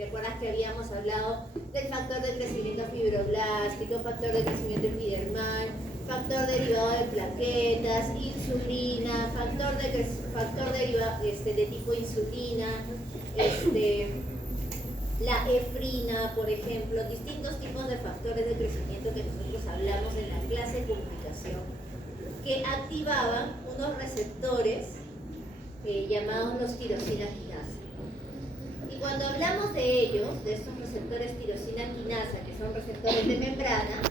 ¿Te acuerdas que habíamos hablado del factor de crecimiento fibroblástico, factor de crecimiento epidermal, factor derivado de plaquetas, insulina, factor derivado de tipo insulina, la efrina, por ejemplo, distintos tipos de factores de crecimiento que nosotros hablamos en la clase de comunicación, que activaban unos receptores llamados los tirosina quinasa. Y cuando hablamos de ellos, de estos receptores tirosina quinasa, que son receptores de membrana,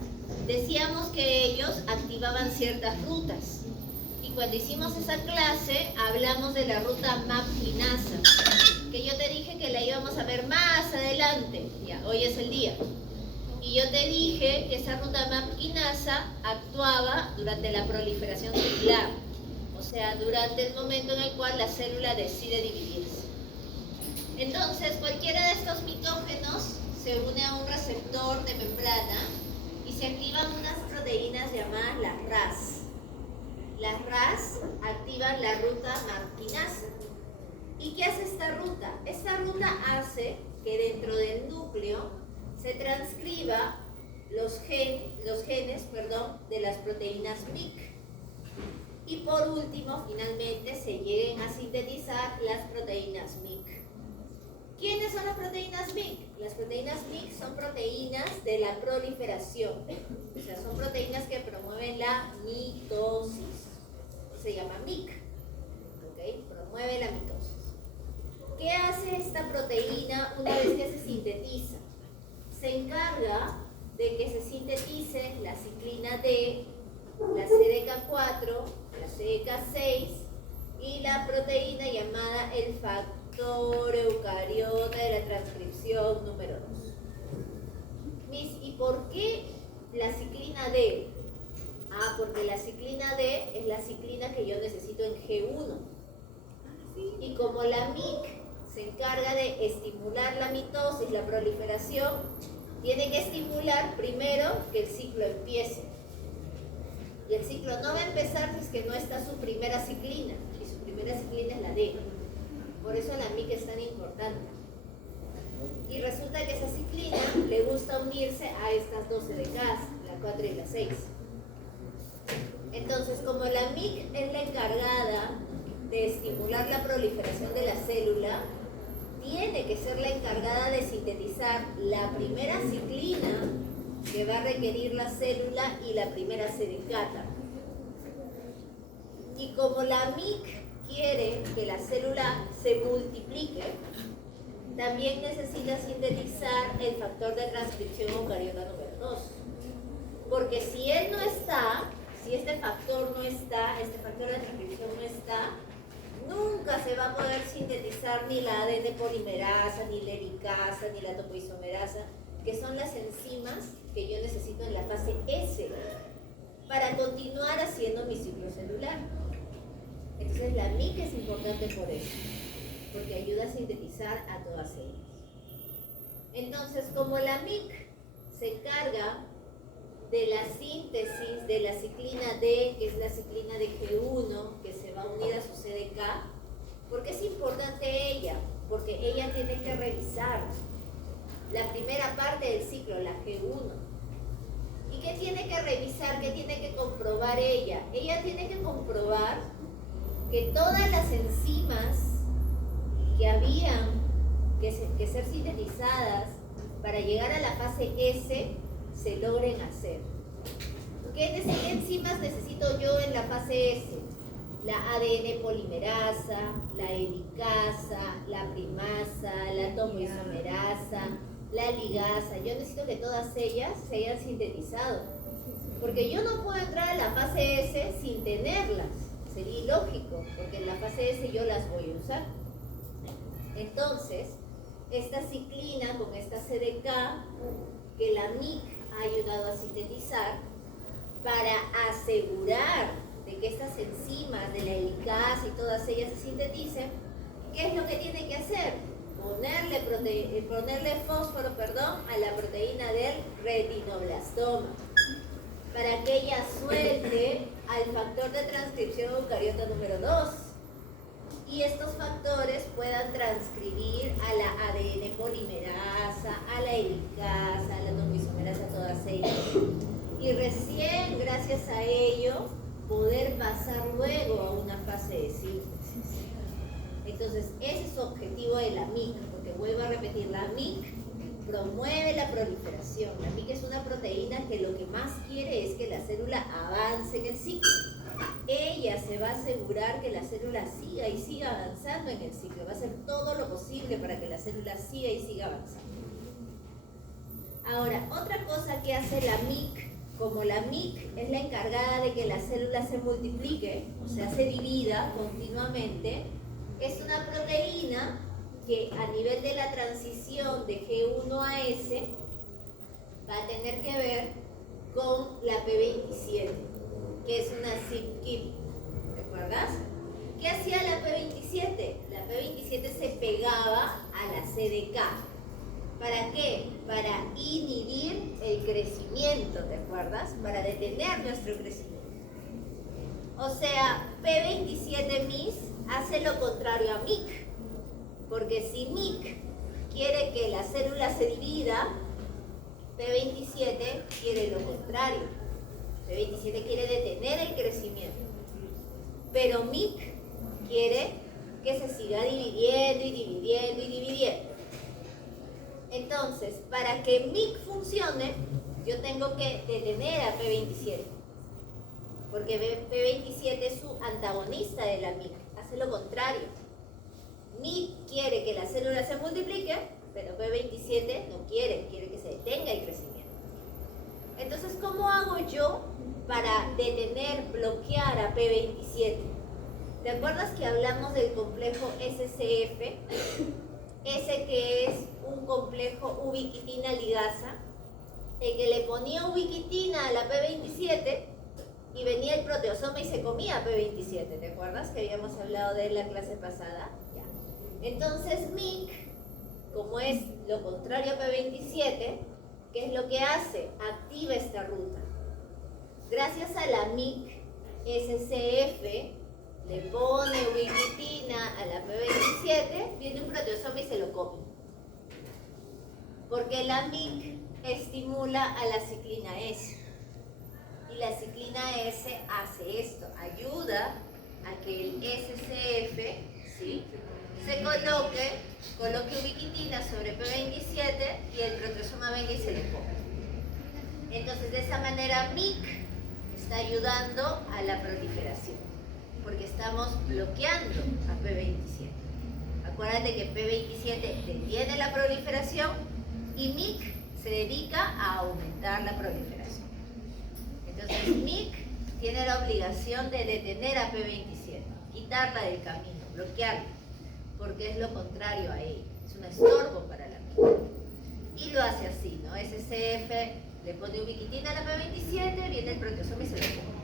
decíamos que ellos activaban ciertas rutas. Y cuando hicimos esa clase, hablamos de la ruta MAP quinasa, que yo te dije que la íbamos a ver más adelante. Ya, hoy es el día. Y yo te dije que esa ruta MAP quinasa actuaba durante la proliferación celular, o sea, durante el momento en el cual la célula decide dividirse. Entonces, cualquiera de estos mitógenos se une a un receptor de membrana y se activan unas proteínas llamadas las RAS. Las RAS activan la ruta MAP quinasa. ¿Y qué hace esta ruta? Esta ruta hace que dentro del núcleo se transcriba los genes de las proteínas MYC. Y por último, finalmente, se lleguen a sintetizar las proteínas MYC. ¿Quiénes son las proteínas MYC? Las proteínas MYC son proteínas de la proliferación. O sea, son proteínas que promueven la mitosis. Se llama MYC. ¿Okay? Promueve la mitosis. ¿Qué hace esta proteína una vez que se sintetiza? Se encarga de que se sintetice la ciclina D, la CDK4, la CDK6 y la proteína llamada el factor eucariota de la transcripción número 2. ¿Y por qué la ciclina D? Porque la ciclina D es la ciclina que yo necesito en G1. Y como la MYC se encarga de estimular la mitosis, la proliferación, tiene que estimular primero que el ciclo empiece. Y el ciclo no va a empezar si es que no está su primera ciclina. Y su primera ciclina es la D. Por eso la MYC es tan importante. Y resulta que esa ciclina le gusta unirse a estas dos CDKs, la 4 y la 6. Entonces, como la MYC es la encargada de estimular la proliferación de la célula, tiene que ser la encargada de sintetizar la primera ciclina que va a requerir la célula y la primera CDK. Y como la MYC quiere que la célula se multiplique, también necesita sintetizar el factor de transcripción eucariota número 2. Porque si él no está, si este factor no está, este factor de transcripción no está, nunca se va a poder sintetizar ni la ADN polimerasa, ni la helicasa, ni la topoisomerasa, que son las enzimas que yo necesito en la fase S para continuar haciendo mi ciclo celular. Entonces la MYC es importante por eso, porque ayuda a sintetizar a todas ellas. Entonces, como la MYC se encarga de la síntesis de la ciclina D, que es la ciclina de G1, que se va a unir a su CDK, ¿por qué es importante ella? Porque ella tiene que revisar la primera parte del ciclo, la G1. ¿Y qué tiene que revisar? ¿Qué tiene que comprobar ella? Ella tiene que comprobar que todas las enzimas que habían que ser sintetizadas para llegar a la fase S se logren hacer. ¿Qué enzimas necesito yo en la fase S? La ADN polimerasa, la helicasa, la primasa, la topoisomerasa, la ligasa. Yo necesito que todas ellas se hayan sintetizado, porque yo no puedo entrar a la fase S sin tenerlas. Sería ilógico, porque en la fase S yo las voy a usar. Entonces, esta ciclina con esta CDK que la MYC ha ayudado a sintetizar para asegurar de que estas enzimas de la helicasa y todas ellas se sinteticen, ¿qué es lo que tiene que hacer? Ponerle fósforo a la proteína del retinoblastoma para que ella suelte al factor de transcripción eucariota número 2 y estos factores puedan transcribir a la ADN polimerasa, a la helicasa, a la topoisomerasa, todas ellas. Y recién, gracias a ello, poder pasar luego a una fase de síntesis. Entonces, ese es su objetivo de la MIC, porque vuelvo a repetir, la MIC promueve la proliferación. La MIC es una proteína que lo que más quiere es que la célula avance en el ciclo. Ella se va a asegurar que la célula siga y siga avanzando en el ciclo. Va a hacer todo lo posible para que la célula siga y siga avanzando. Ahora, otra cosa que hace la MIC, como la MIC es la encargada de que la célula se multiplique, o sea, se divida continuamente, es una proteína que a nivel de la transición de G1 a S va a tener que ver con la P27, que es una ZipKit, ¿te acuerdas? ¿Qué hacía la P27? La P27 se pegaba a la CDK. ¿Para qué? Para inhibir el crecimiento, ¿te acuerdas? Para detener nuestro crecimiento. O sea, P27-MIS hace lo contrario a MIC. Porque si MIC quiere que la célula se divida, P27 quiere lo contrario. P27 quiere detener el crecimiento. Pero MIC quiere que se siga dividiendo y dividiendo y dividiendo. Entonces, para que MIC funcione, yo tengo que detener a P27. Porque P27 es su antagonista de la MIC. Hace lo contrario. MIC quiere que la célula se multiplique, pero P27 no quiere que se detenga el crecimiento. Entonces, ¿cómo hago yo para detener, bloquear a P27? ¿Te acuerdas que hablamos del complejo SCF? Ese que es un complejo ubiquitina ligasa, el que le ponía ubiquitina a la P27 y venía el proteosoma y se comía a P27. ¿Te acuerdas que habíamos hablado de él la clase pasada? Ya. Entonces MIC, como es lo contrario a P27, ¿qué es lo que hace? Activa esta ruta. Gracias a la MIC, SCF le pone ubiquitina a la P27, viene un proteosoma y se lo come. Porque la MIC estimula a la ciclina S. Y la ciclina S hace esto, ayuda a que el SCF, ¿sí?, se coloque ubiquitina sobre P27 y el proteosoma venga y se lo come. Entonces, de esa manera MIC está ayudando a la proliferación, porque estamos bloqueando a P27. Acuérdate que P27 detiene la proliferación y MIC se dedica a aumentar la proliferación. Entonces MIC tiene la obligación de detener a P27, quitarla del camino, bloquearla, porque es lo contrario a ella, es un estorbo para la MIC. Y lo hace así, ¿no? SCF le pone ubiquitina a la P27, viene el proteosoma y se lo come.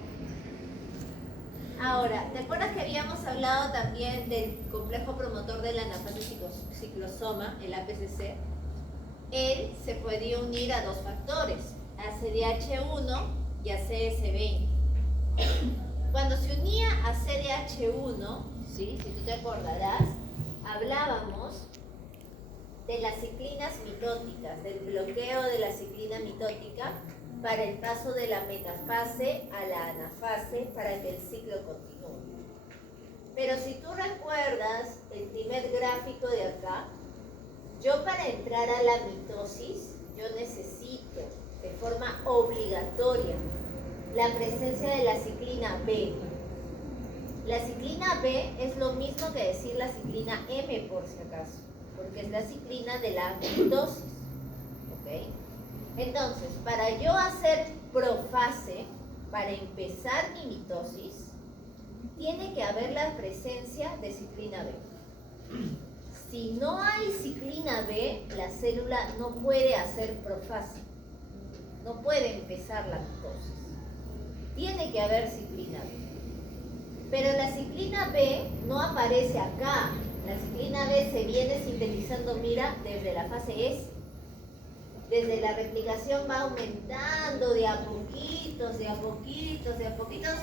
Ahora, ¿te acuerdas que habíamos hablado también del complejo promotor de la anafase ciclosoma, el APCC? Él se puede unir a dos factores, ACDH1 y ACS20. Cuando se unía a CDH1, ¿sí?, si tú te acordarás, hablábamos de las ciclinas mitóticas, del bloqueo de la ciclina mitótica para el paso de la metafase a la anafase para que el ciclo continúe. Pero si tú recuerdas el primer gráfico de acá, yo para entrar a la mitosis, yo necesito de forma obligatoria la presencia de la ciclina B. La ciclina B es lo mismo que decir la ciclina M por si acaso, porque es la ciclina de la mitosis. ¿Ok? Entonces, para yo hacer profase, para empezar mi mitosis, tiene que haber la presencia de ciclina B. Si no hay ciclina B, la célula no puede hacer profase, no puede empezar la mitosis. Tiene que haber ciclina B. Pero la ciclina B no aparece acá. La ciclina B se viene sintetizando, mira, desde la fase S. Desde la replicación va aumentando de a poquitos, de a poquitos, de a poquitos,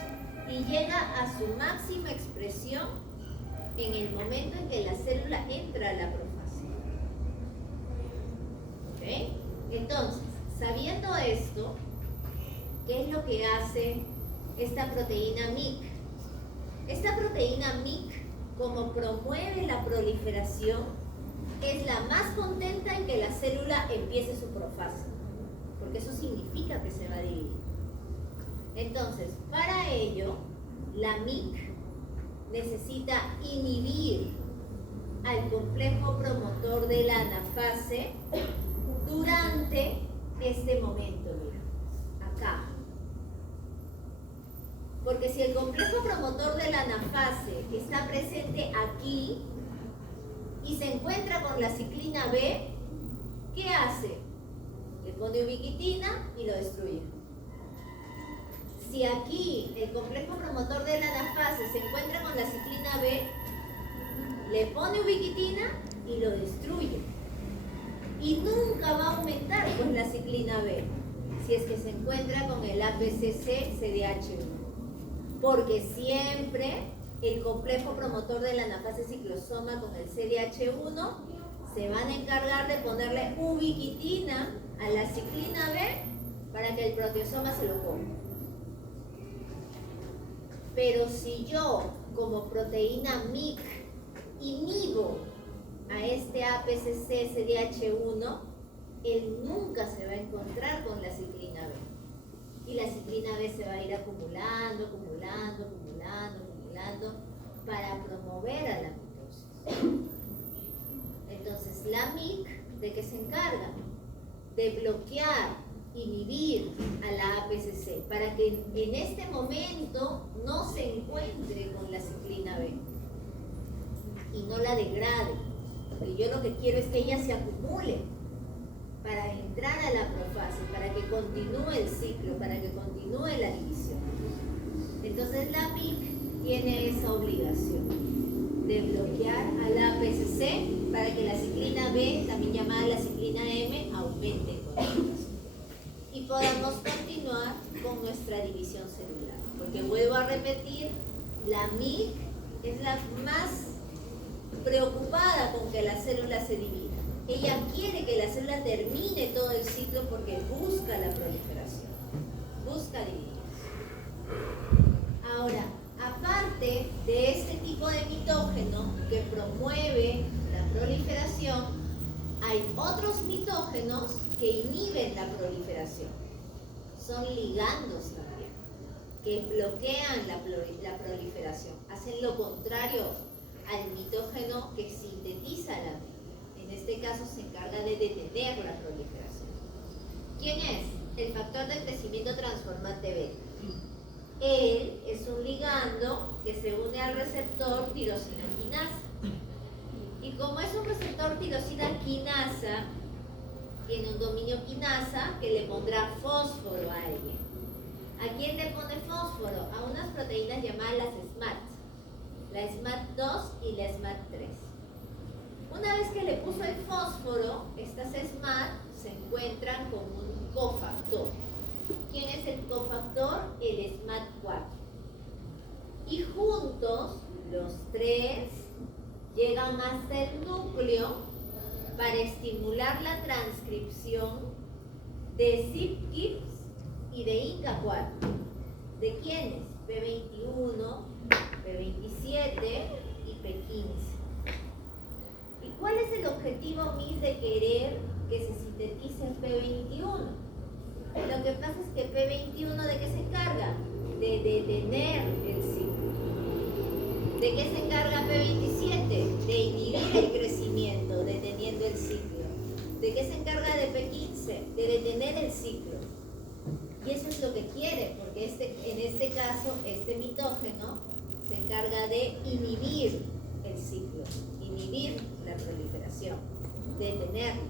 y llega a su máxima expresión en el momento en que la célula entra a la profase. esto, ¿qué es lo que hace esta proteína MYC? Esta proteína MYC, como promueve la proliferación, es la más contenta en que la célula empiece su profase, porque eso significa que se va a dividir. Entonces, para ello, la MYC necesita inhibir al complejo promotor de la anafase durante este momento, mira, acá. Porque si el complejo promotor de la anafase está presente aquí y se encuentra con la ciclina B, ¿qué hace? Le pone ubiquitina y lo destruye. Si aquí el complejo promotor de la anafase se encuentra con la ciclina B, le pone ubiquitina y lo destruye. Y nunca va a aumentar con la ciclina B si es que se encuentra con el APCC-CDH1. Porque siempre el complejo promotor de la anafase ciclosoma con el CDH1 se van a encargar de ponerle ubiquitina a la ciclina B para que el proteosoma se lo coma. Pero si yo, como proteína MYC, inhibo a este APCC-CDH1, él nunca se va a encontrar con la ciclina B. Y la ciclina B se va a ir acumulando para promover a la mitosis. Entonces, la MYC, ¿de qué se encarga? De bloquear, inhibir a la APCC para que en este momento no se encuentre con la ciclina B y no la degrade, porque yo lo que quiero es que ella se acumule para entrar a la profase, para que continúe el ciclo, para que continúe la división. Entonces la MYC tiene esa obligación de bloquear a la APCC para que la ciclina B, también llamada la ciclina M, aumente en concentración y podamos continuar con nuestra división celular. Porque vuelvo a repetir, la MYC es la más preocupada con que la célula se divida. Ella quiere que la célula termine todo el ciclo porque busca la proliferación, busca dividirse. Ahora, aparte de este tipo de mitógeno que promueve la proliferación, hay otros mitógenos que inhiben la proliferación. Son ligandos también, que bloquean la proliferación, hacen lo contrario al mitógeno que sintetiza la MYC. En este caso se encarga de detener la proliferación. ¿Quién es? El factor de crecimiento transformante beta. Él es un ligando que se une al receptor tirosina quinasa. Y como es un receptor tirosina quinasa, tiene un dominio quinasa que le pondrá fósforo a alguien. ¿A quién le pone fósforo? A unas proteínas llamadas las SMAT. La SMAT2 y la SMAT3. Una vez que le puso el fósforo, estas SMAT se encuentran con un cofactor. ¿Quién es el cofactor? El SMAT4. Y juntos, los tres llegan hasta el núcleo para estimular la transcripción de ZipKips y de Inca4. ¿De quiénes? P21, P27 y P15. ¿Y cuál es el objetivo MIS de querer que se sintetice el P21? Lo que pasa es que P21, ¿de qué se encarga? De detener el ciclo. ¿De qué se encarga P27? De inhibir el crecimiento, deteniendo el ciclo. ¿De qué se encarga de P15? De detener el ciclo. Y eso es lo que quiere, porque en este caso, este mitógeno se encarga de inhibir el ciclo, inhibir la proliferación, detenerla.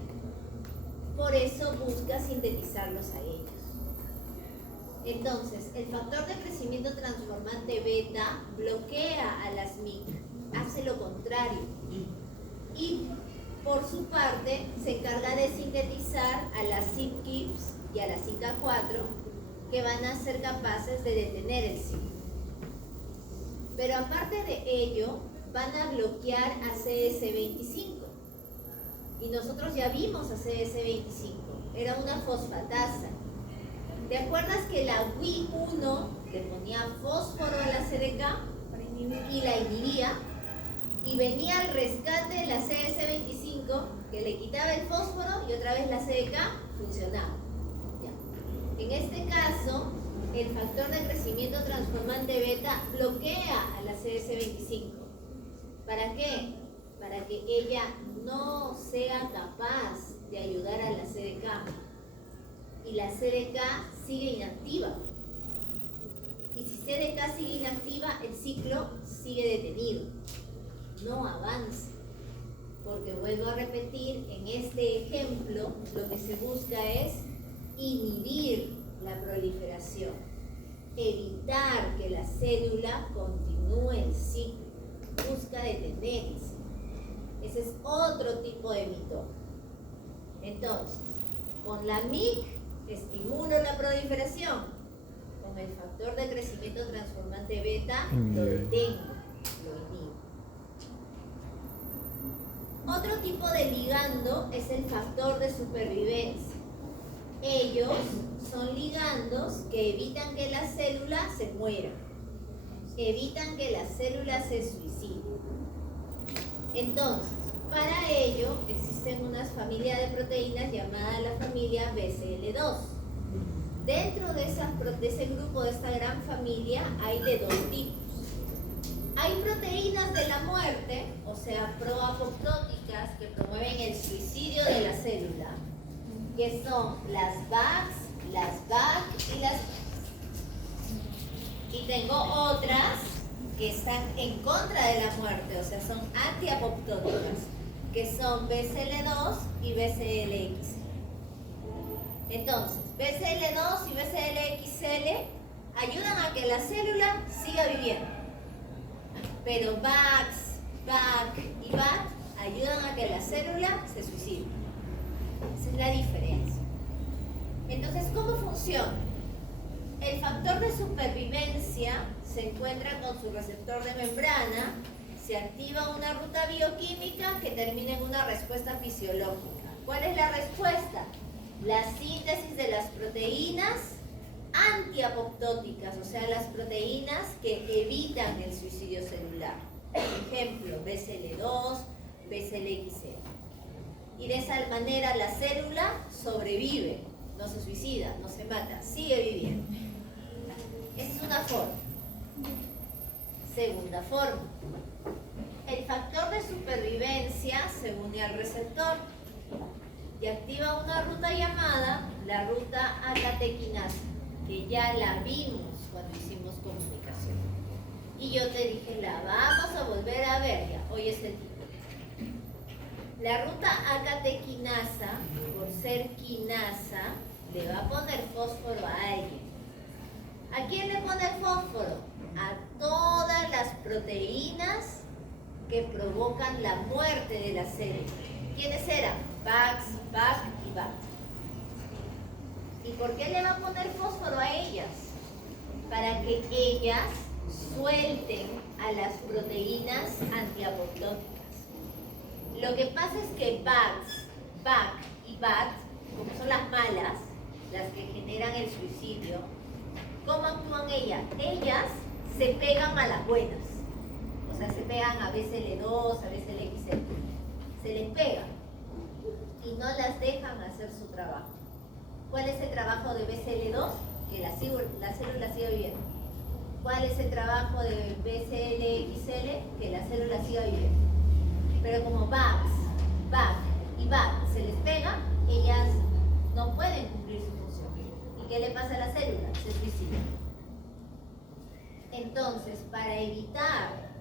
Por eso busca sintetizarlos a ellos. Entonces, el factor de crecimiento transformante beta bloquea a las MYC, hace lo contrario. Y por su parte, se encarga de sintetizar a las ZipKips y a las Inca4, que van a ser capaces de detener el ciclo. Pero aparte de ello, van a bloquear a CS25. Y nosotros ya vimos a CS25, era una fosfatasa. ¿Te acuerdas que la Wi1 le ponía fósforo a la CDK y la inhibía? Y venía al rescate de la CS25 que le quitaba el fósforo y otra vez la CDK funcionaba. ¿Ya? En este caso, el factor de crecimiento transformante beta bloquea a la CS25. ¿Para qué? Para que ella no sea capaz de ayudar a la CDK. Y la CDK sigue inactiva. Y si CDK sigue inactiva, el ciclo sigue detenido. No avanza. Porque vuelvo a repetir, en este ejemplo, lo que se busca es inhibir la proliferación. Evitar que la célula continúe el ciclo. Busca detenerse. Ese es otro tipo de mitógeno. Entonces, con la MIC estimulo la proliferación. Con el factor de crecimiento transformante beta lo detengo, lo inhibo. Otro tipo de ligando es el factor de supervivencia. Ellos son ligandos que evitan que la célula se muera, evitan que la célula se suicide. Entonces, para ello existen unas familias de proteínas llamadas la familia BCL2. Dentro de ese grupo, de esta gran familia, hay de dos tipos. Hay proteínas de la muerte, o sea, proapoptóticas, que promueven el suicidio de la célula, que son las BAX, las BAC y las BAX. Y tengo otras que están en contra de la muerte, o sea, son antiapoptóticas, que son BCL2 y BCLXL. Entonces, BCL2 y BCLXL ayudan a que la célula siga viviendo. Pero VAX, VAC y VAC ayudan a que la célula se suicide. Esa es la diferencia. Entonces, ¿cómo funciona? El factor de supervivencia se encuentra con su receptor de membrana, se activa una ruta bioquímica que termina en una respuesta fisiológica. ¿Cuál es la respuesta? La síntesis de las proteínas antiapoptóticas, o sea, las proteínas que evitan el suicidio celular. Por ejemplo, BCL2, BCLXL. Y de esa manera la célula sobrevive, no se suicida, no se mata, sigue viviendo. Esa es una forma. Segunda forma. El factor de supervivencia se une al receptor y activa una ruta llamada la ruta acatequinasa, que ya la vimos cuando hicimos comunicación. Y yo te dije, la vamos a volver a ver ya, hoy es el título. La ruta acatequinasa, por ser quinasa, le va a poner fósforo a alguien. ¿A quién le pone fósforo? A todas las proteínas que provocan la muerte de la célula. ¿Quiénes eran? VAX, VAC y VAC. ¿Y por qué le va a poner fósforo a ellas? Para que ellas suelten a las proteínas antiapoptóticas. Lo que pasa es que VAX, VAC y VAC, como son las malas, las que generan el suicidio, ¿cómo actúan ellas? Ellas se pegan a las buenas. O sea, se pegan a BCL2, a BCLXL. Se les pega y no las dejan hacer su trabajo. ¿Cuál es el trabajo de BCL2? Que la célula siga viviendo. ¿Cuál es el trabajo de BCLXL? Que la célula siga viviendo. Pero como VAX, VAC y VAC se les pega, ellas no pueden cumplir su función. ¿Y qué le pasa a la célula? Se suicida. Entonces, para evitar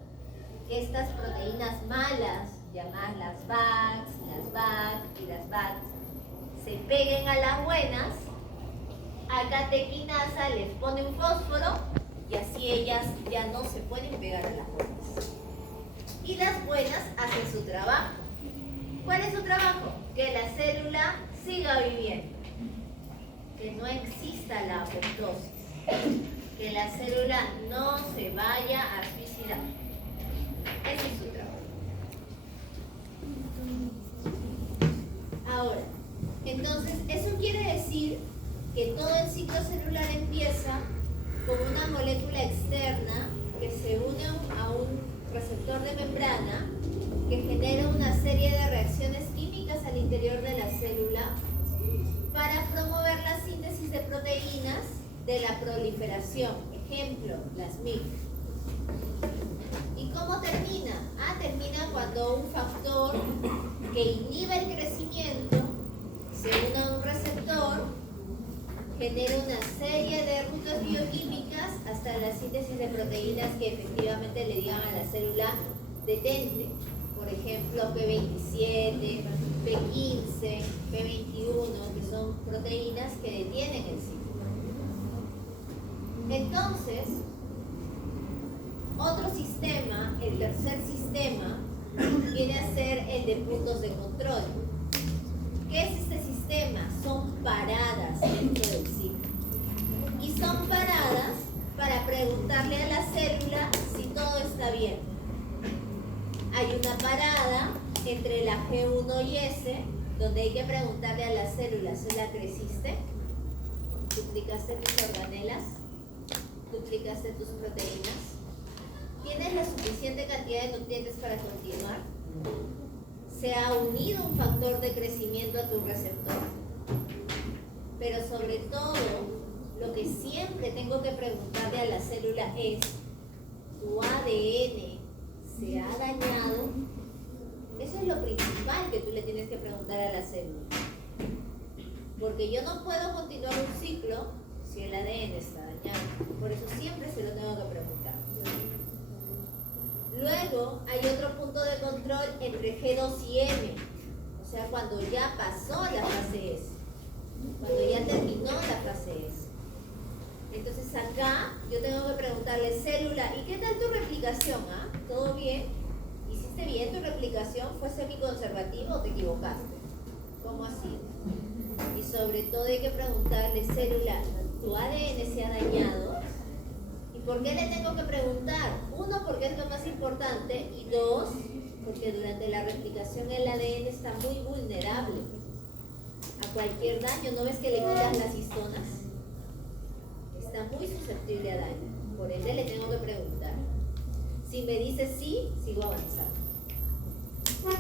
que estas proteínas malas, llamadas las VAX, las VAC y las VAC, se peguen a las buenas, acatequinasa les pone un fósforo y así ellas ya no se pueden pegar a las buenas. Y las buenas hacen su trabajo. ¿Cuál es su trabajo? Que la célula siga viviendo. Que no exista la apoptosis. Que la célula no se vaya a suicidar. Ese es su trabajo. Ahora, entonces, eso quiere decir que todo el ciclo celular empieza con una molécula externa que se une a un receptor de membrana que genera una serie de reacciones químicas al interior de la célula para promover la síntesis de proteínas de la proliferación. Ejemplo, las MIC. ¿Y cómo termina? Termina cuando un factor que inhibe el crecimiento se une a un receptor, genera una serie de rutas bioquímicas hasta la síntesis de proteínas que efectivamente le digan a la célula detente. Por ejemplo, P27, P15, P21, que son proteínas que detienen el ciclo. Entonces, otro sistema, el tercer sistema, viene a ser el de puntos de control. ¿Qué es este sistema? Son paradas dentro del ciclo. Y son paradas para preguntarle a la célula si todo está bien. Hay una parada entre la G1 y S, donde hay que preguntarle a la célula: ¿célula creciste? ¿Duplicaste tus organelas? ¿Duplicaste tus proteínas? ¿Tienes la suficiente cantidad de nutrientes para continuar? ¿Se ha unido un factor de crecimiento a tu receptor? Pero sobre todo, lo que siempre tengo que preguntarle a la célula es: ¿tu ADN se ha dañado? Eso es lo principal que tú le tienes que preguntar a la célula. Porque yo no puedo continuar un ciclo si el ADN está dañado. Por eso siempre se lo tengo que preguntar. Luego hay otro punto de control entre G2 y M. O sea, cuando ya pasó la fase S. Cuando ya terminó la fase S. Entonces acá yo tengo que preguntarle: célula, ¿y qué tal tu replicación? ¿Todo bien? ¿Hiciste bien tu replicación? ¿Fue semiconservativa o te equivocaste? ¿Cómo ha sido? Y sobre todo hay que preguntarle: célula, ¿tu ADN se ha dañado? ¿Y por qué le tengo que preguntar? Uno, porque es lo más importante, y dos, porque durante la replicación el ADN está muy vulnerable a cualquier daño. ¿No ves que le quitas las histonas? Está muy susceptible a daño. Por ende le tengo que preguntar. Si me dice sí, sigo avanzando.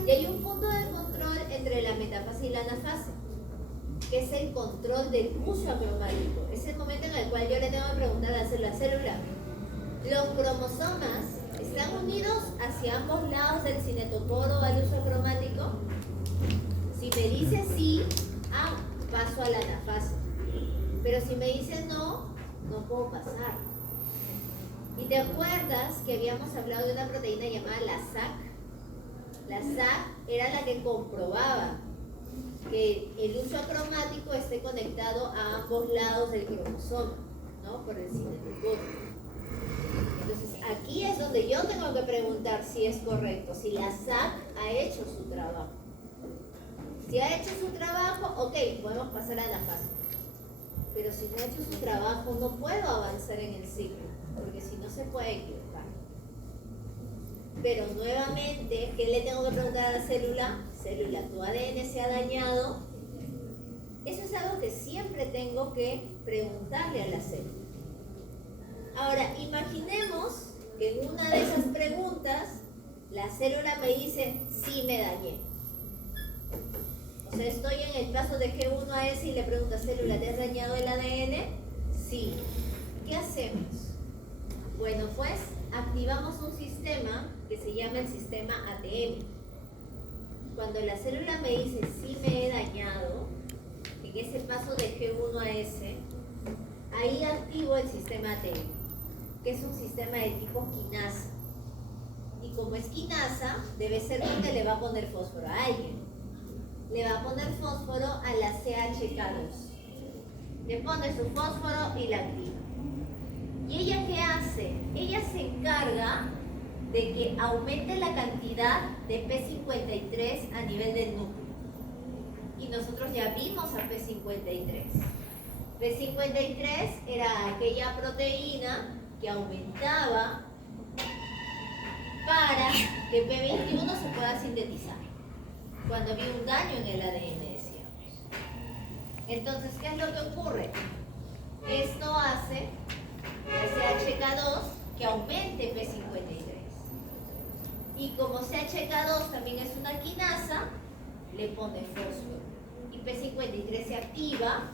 Y hay un punto de control entre la metafase y la anafase, que es el control del uso acromático. Es el momento en el cual yo le tengo que preguntar a la célula: ¿los cromosomas están unidos hacia ambos lados del cinetoporo al uso acromático? Si me dice sí, paso a la anafase. Pero si me dice no, no puedo pasar. ¿Y te acuerdas que habíamos hablado de una proteína llamada la SAC? La SAC era la que comprobaba que el uso acromático esté conectado a ambos lados del cromosoma, ¿no? Por el cinetoporo. Entonces aquí es donde yo tengo que preguntar si es correcto, si la SAC ha hecho su trabajo. Si ha hecho su trabajo, ok, podemos pasar a la fase. Pero si no ha hecho su trabajo, no puedo avanzar en el ciclo, porque si no se puede equivocar. Pero nuevamente, ¿qué le tengo que preguntar a la célula? Célula, ¿tu ADN se ha dañado? Eso es algo que siempre tengo que preguntarle a la célula. Ahora, imaginemos que en una de esas preguntas, la célula me dice: sí, me dañé. O sea, estoy en el paso de G1 a S y le pregunto: célula, ¿te has dañado el ADN? Sí. ¿Qué hacemos? Bueno, pues activamos un sistema que se llama el sistema ATM. Cuando la célula me dice: sí, me he dañado, en ese paso de G1 a S, ahí activo el sistema ATM, que es un sistema de tipo quinasa. Y como es quinasa, debe ser donde le va a poner fósforo a alguien. Le va a poner fósforo a la CHK2. Le pone su fósforo y la activa. ¿Y ella qué hace? Ella se encarga de que aumente la cantidad de P53 a nivel del núcleo. Y nosotros ya vimos a P53. P53 era aquella proteína que aumentaba para que P21 se pueda sintetizar cuando había un daño en el ADN, decíamos. Entonces, ¿qué es lo que ocurre? Esto hace CHK2 que aumente P53. Y como CHK2 también es una quinasa, le pone fósforo. Y P53 se activa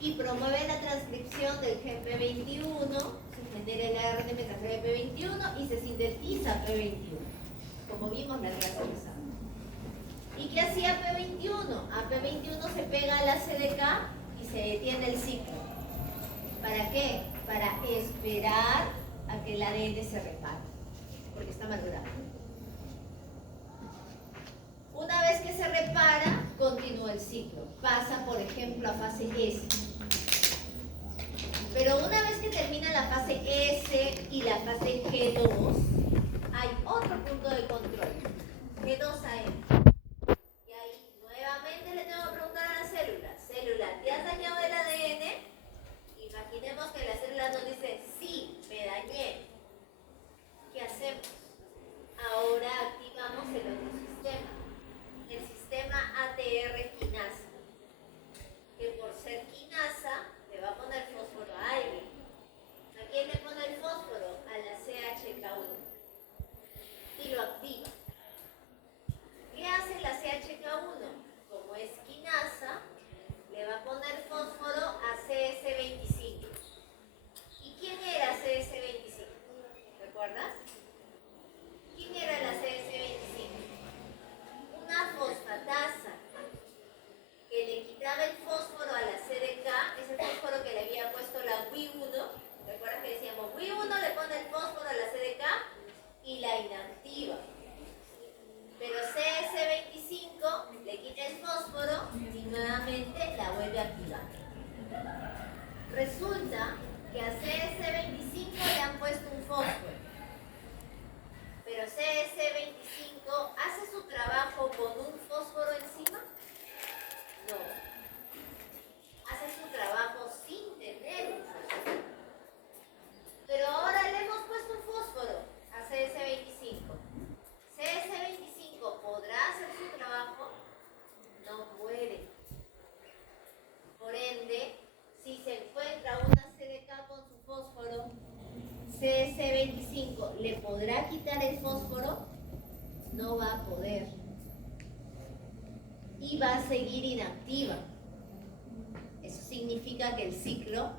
y promueve la transcripción del gen P21, se genera el ARN mensajero de P21 y se sintetiza P21, como vimos la clase pasada. ¿Y qué hacía P21? A P21 se pega a la CDK y se detiene el ciclo. ¿Para qué? Para esperar a que el ADN se repare, porque está madurado. Una vez que se repara, continúa el ciclo. Pasa, por ejemplo, a fase S. Pero una vez que termina la fase S y la fase G2, hay otro punto de control, G2AM. Y ahí nuevamente le tengo que preguntar a la célula, célula, ¿te has dañado el ADN? Imaginemos que la célula nos dice, sí, me dañé. ¿Qué hacemos? Ahora activamos el otro sistema, el sistema ATR quinasa, que por ser quinasa le va a poner fósforo a alguien. ¿A quién le pone el fósforo? A la CHK1 y lo activa. ¿Qué hace la CHK1? Como es quinasa, le va a poner fósforo a CS25. ¿Y quién era CS25? ¿Recuerdas? ¿Quién era la CS25? Una fosfatasa que le quitaba el fósforo a la CDK, ese fósforo que le había puesto la Wi1. ¿Recuerdas que decíamos Wi1 le pone el fósforo a la CDK y la inactiva? Pero CS25 le quita el fósforo y nuevamente la vuelve a activar. Resulta que a CS25 le han puesto un fósforo, pero CS25 hace su trabajo con un fósforo encima. No, hace su trabajo sin tener un fósforo. Pero ahora le hemos puesto un fósforo a CS25. CS25 podrá hacer su trabajo, no puede. Por ende, si se encuentra una CDK con su fósforo, CS25 le podrá quitar el fósforo, no va a poder. Y va a seguir inactiva. Eso significa que el ciclo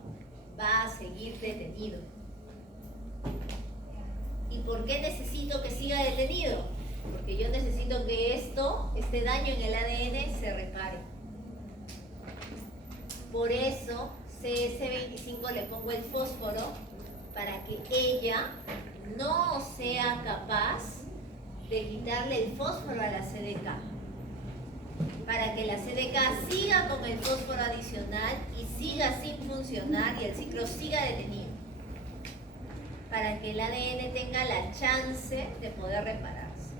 va a seguir detenido. ¿Y por qué necesito que siga detenido? Porque yo necesito que este daño en el ADN se repare. Por eso CS25 le pongo el fósforo para que ella no sea capaz de quitarle el fósforo a la CDK. Para que la CDK siga con el fósforo adicional y siga sin funcionar y el ciclo siga detenido. Para que el ADN tenga la chance de poder repararse.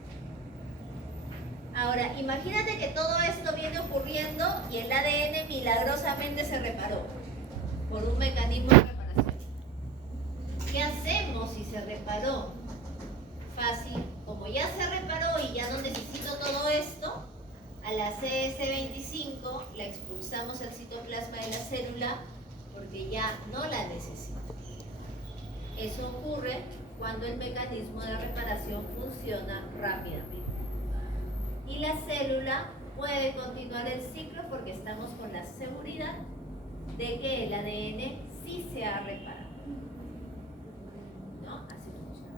Ahora, imagínate que todo esto viene ocurriendo y el ADN milagrosamente se reparó por un mecanismo de reparación. ¿Qué hacemos si se reparó? Fácil, como ya se reparó y ya no necesito todo esto, a la CS25 la expulsamos al citoplasma de la célula porque ya no la necesito. Eso ocurre cuando el mecanismo de reparación funciona rápidamente. Y la célula puede continuar el ciclo porque estamos con la seguridad de que el ADN sí se ha reparado. ¿No? Así funciona.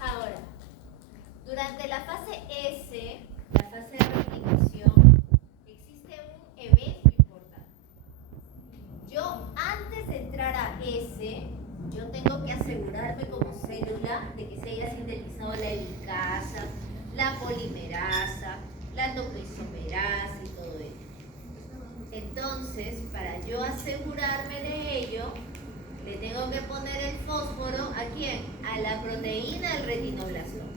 Ahora, durante la fase S, la fase de replicación, existe un evento importante. Yo, antes de entrar a S, yo tengo que asegurarme como célula de que se haya sintetizado la helicasa, la polimerasa, la topoisomerasa y todo ello. Entonces, para yo asegurarme de ello, le tengo que poner el fósforo ¿a quién? A la proteína del retinoblastoma.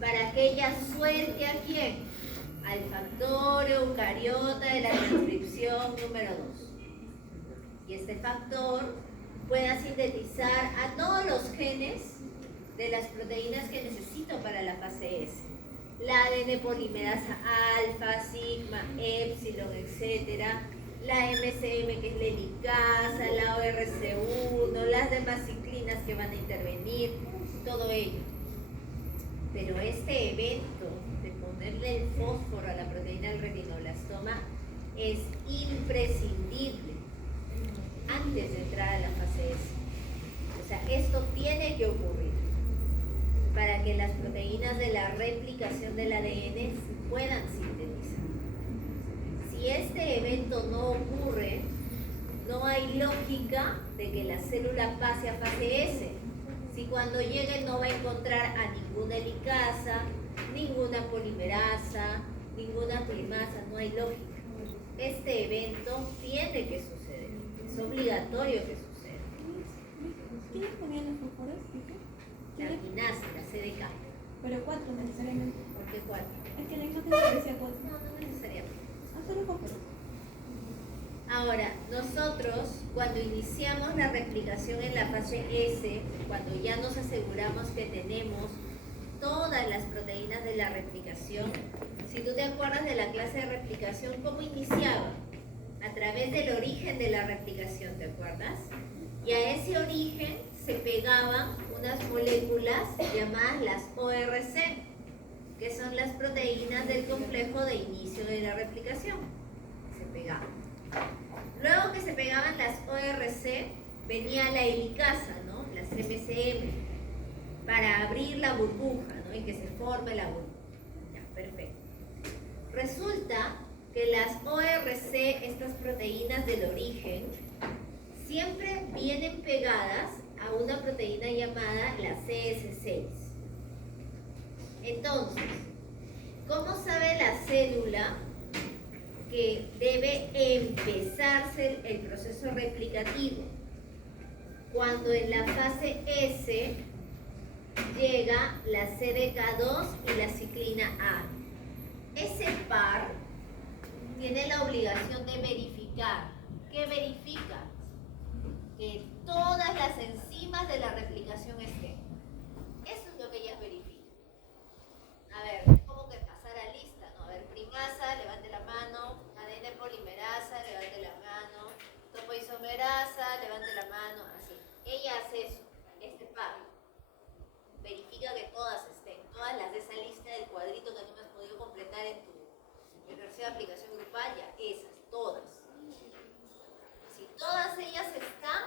Para que ella suelte ¿a quién? Al factor eucariota de la transcripción número 2. Y este factor pueda sintetizar a todos los genes de las proteínas que necesito para la fase S. la ADN polimerasa alfa, sigma, epsilon, etc. La MCM, que es la helicasa, la ORC1, las demás ciclinas que van a intervenir, todo ello. Pero este evento de ponerle el fósforo a la proteína del retinoblastoma es imprescindible antes de entrar a la fase S. O sea, esto tiene que ocurrir para que las proteínas de la replicación del ADN puedan sintetizar. Si este evento no ocurre, no hay lógica de que la célula pase a fase S. Si cuando llegue no va a encontrar a ninguna helicasa, ninguna polimerasa, ninguna primasa, no hay lógica. Este evento tiene que suceder, es obligatorio que suceda. ¿Quiénes ponían los fósforos? La quinasa, la CDK. Pero 4 necesariamente. ¿Por qué 4? Es que la imagen se decía 4. No necesariamente. Solo fósforos. Ahora, nosotros cuando iniciamos la replicación en la fase S, cuando ya nos aseguramos que tenemos todas las proteínas de la replicación, si tú te acuerdas de la clase de replicación, ¿cómo iniciaba? A través del origen de la replicación, ¿te acuerdas? Y a ese origen se pegaban unas moléculas llamadas las ORC, que son las proteínas del complejo de inicio de la replicación. Se pegaban. Luego que se pegaban las ORC, venía la helicasa, ¿no? Las MCM, para abrir la burbuja, ¿no? Y que se forme la burbuja. Ya, perfecto. Resulta que las ORC, estas proteínas del origen, siempre vienen pegadas a una proteína llamada la CS6. Entonces, ¿cómo sabe la célula que debe empezarse el proceso replicativo? Cuando en la fase S llega la CDK2 y la ciclina A. Ese par tiene la obligación de verificar. ¿Qué verifica? Que todas las enzimas de la replicación estén. Eso es lo que ellas verifican. A ver, es como que pasara lista, ¿no? A ver, primasa, levante la mano. ADN polimerasa, levante la mano. Topoisomerasa, levante la mano. Así. Ella hace eso, este par. Verifica que todas estén. Todas las de esa lista del cuadrito que no me has podido completar en tu ejercicio de aplicación grupal, ya esas, todas. Si todas ellas están,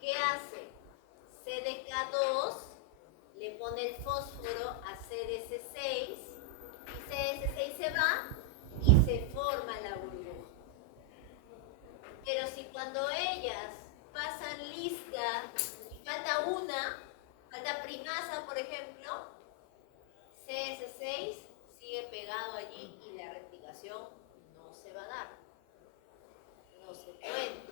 ¿qué hace? CDK2 le pone el fósforo a CDC6 y CDC6 se va y se forma la burbuja. Pero si cuando ellas pasan lista y falta una, falta primasa por ejemplo, CS6 sigue pegado allí y la replicación no se va a dar. No se puede.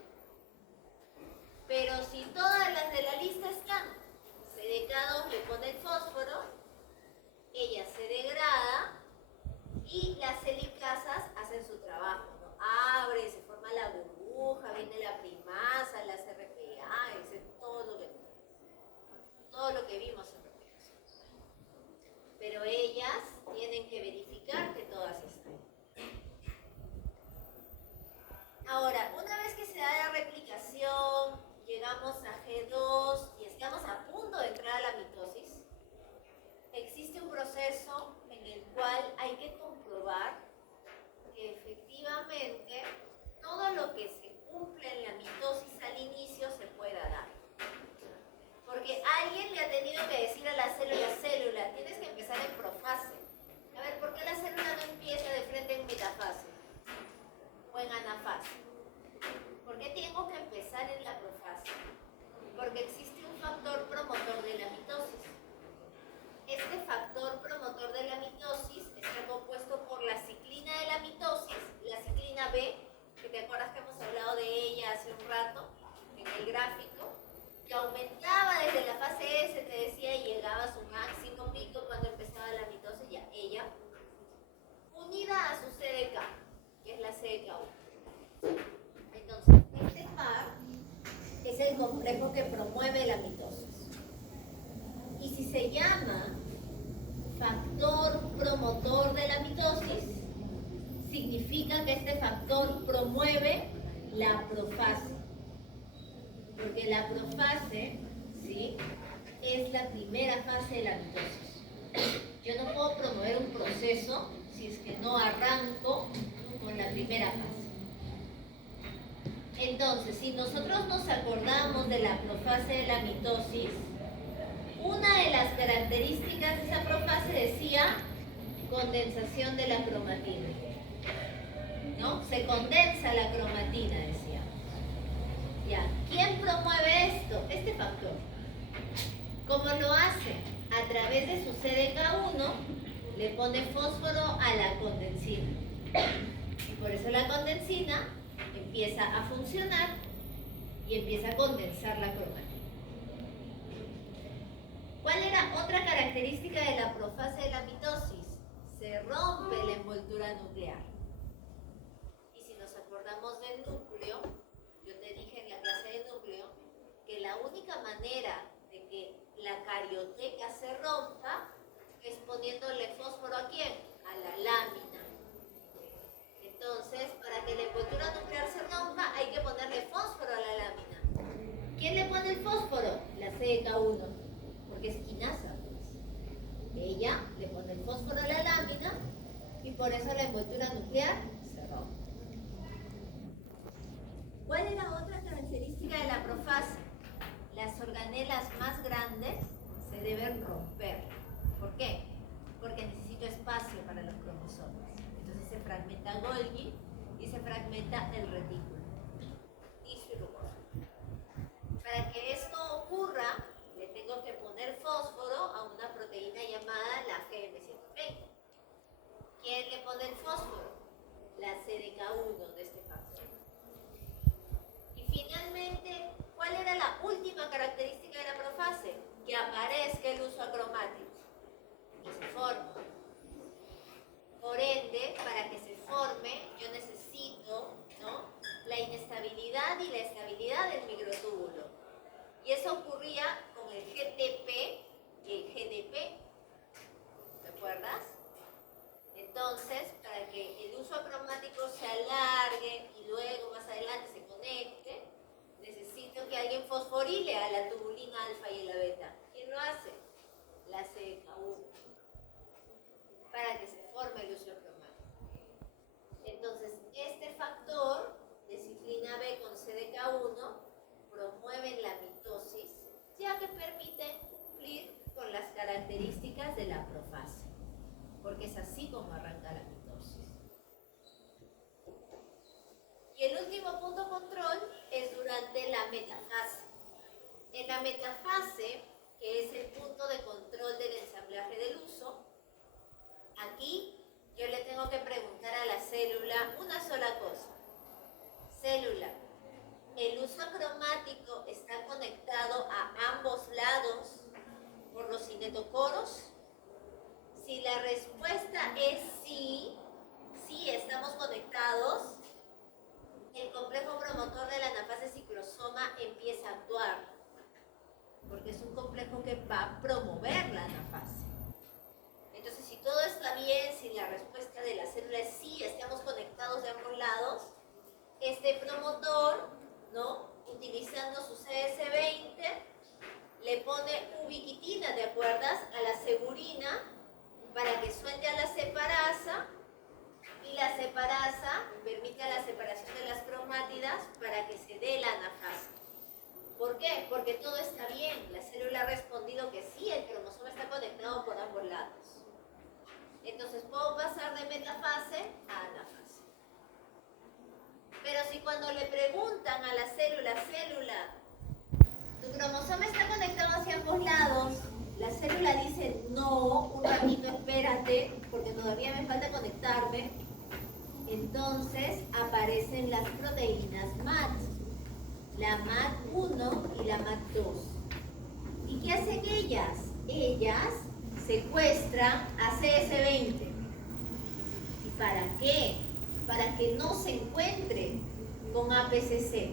Pero si todas las de la lista están, CDK2 le pone el fósforo, ella se degrada y las helicasas hacen su trabajo, ¿no? Abre, se forma la burbuja, viene la primasa, la CRPA, todo lo que vimos en replicación. Pero ellas tienen que verificar que todas están. Ahora, una vez que se da la replicación, llegamos a G2 y estamos a punto de entrar a la mitosis, existe un proceso en el cual hay que comprobar que efectivamente todo lo que se cumple en la mitosis al inicio se pueda dar. Porque alguien le ha tenido que decir a la célula, tienes que empezar en profase. A ver, ¿por qué la célula no empieza de frente en metafase o en anafase? ¿Por qué tengo que empezar en la profase? Porque existe un factor promotor de la mitosis. Este factor promotor de la mitosis está compuesto por la ciclina de la mitosis, la ciclina B, que te acuerdas que hemos hablado de ella hace un rato en el gráfico, que aumentaba desde la fase S, te decía, y llegaba a su máximo pico cuando empezaba la mitosis, ya ella, unida a su CDK, que es la CDK1. Entonces, este par es el complejo que promueve la mitosis. Y si se llama factor de la mitosis, significa que este factor promueve la profase. Porque la profase, ¿sí?, es la primera fase de la mitosis. Yo no puedo promover un proceso si es que no arranco con la primera fase. Entonces, si nosotros nos acordamos de la profase de la mitosis, una de las características de esa profase decía condensación de la cromatina, ¿no? Se condensa la cromatina, decía. Ya, ¿quién promueve esto? Este factor. ¿Cómo lo hace? A través de su CDK1 le pone fósforo a la condensina. Y por eso la condensina empieza a funcionar y empieza a condensar la cromatina. ¿Cuál era otra característica de la profase de la mitosis? Se rompe la envoltura nuclear. Y si nos acordamos del núcleo, yo te dije en la clase de núcleo que la única manera de que la carioteca se rompa es poniéndole fósforo ¿a quién? A la lámina. Entonces, para que la envoltura nuclear se rompa, hay que ponerle fósforo a la lámina. ¿Quién le pone el fósforo? La CDK1, porque es quinasa, pues. Ella le pone el fósforo a la lámina y por eso la envoltura nuclear se rompe. ¿Cuál es la otra característica de la profase? Las organelas más grandes se deben romper. ¿Por qué? Porque necesito espacio para los cromosomas. Entonces se fragmenta Golgi y se fragmenta el retículo. Y su rubor. Para que esto ocurra, le tengo que poner fósforo a una proteína llamada la GM120. ¿Quién le pone el fósforo? La CDK1 de este factor. Y finalmente, ¿cuál era la última característica de la profase? Que aparezca el uso acromático y se forma. Por ende, para que se forme, yo necesito, ¿no?, la inestabilidad y la estabilidad del microtúbulo. Y eso ocurría con el GTP y el GDP. ¿Te acuerdas? Entonces, para que el uso acromático se alargue y luego más adelante se conecte, necesito que alguien fosforile a la tubulina alfa y a la beta. ¿Quién lo hace? La CDK1. Para que se forme el uso acromático. Entonces, este factor de ciclina B con CDK1 promueven la mitosis, ya que permiten cumplir con las características de la profase, porque es así como arranca la mitosis. Y el último punto control es durante la metafase. En la metafase, que es el punto de control del ensamblaje del uso, aquí yo le tengo que preguntar a la célula una sola cosa. Célula, ¿el uso acromático está conectado a ambos lados por los cinetocoros? Si la respuesta es sí, sí estamos conectados, el complejo promotor de la anafase ciclosoma empieza a actuar, porque es un complejo que va a promover la anafase. Entonces, si todo está bien, si la respuesta de la célula es sí, estamos conectados de ambos lados, este promotor, ¿no?, utilizando su CS20, le pone ubiquitina, ¿te acuerdas?, a la segurina para que suelte a la separasa, y la separasa permite la separación de las cromátidas para que se dé la anafase. ¿Por qué? Porque todo está bien. La célula ha respondido que sí, el cromosoma está conectado por ambos lados. Entonces puedo pasar de metafase a anafase. Pero si cuando le preguntan a la célula, ¿tu cromosoma está conectado hacia ambos lados? La célula dice, no, un ratito espérate, porque todavía me falta conectarme. Entonces aparecen las proteínas MAT, la MAT1 y la MAT2. ¿Y qué hacen ellas? Ellas secuestran a CS20. ¿Y para qué? Para que no se encuentre con APCC.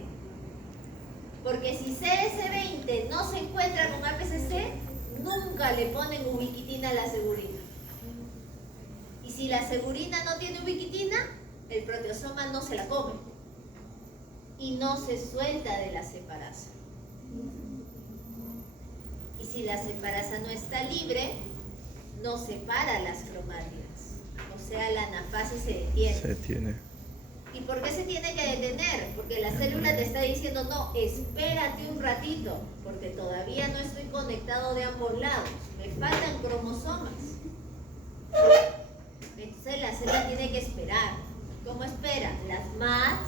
Porque si CS20 no se encuentra con APCC, nunca le ponen ubiquitina a la segurina. Y si si la segurina no tiene ubiquitina, el proteosoma no se la come y no se suelta de la separasa. Y si la separasa no está libre, no separa las cromátidas. O sea, la anafase se detiene. Se detiene. ¿Y por qué se tiene que detener? Porque la célula te está diciendo, no, espérate un ratito, porque todavía no estoy conectado de ambos lados, me faltan cromosomas. Entonces la célula tiene que esperar. ¿Cómo espera? Las MAT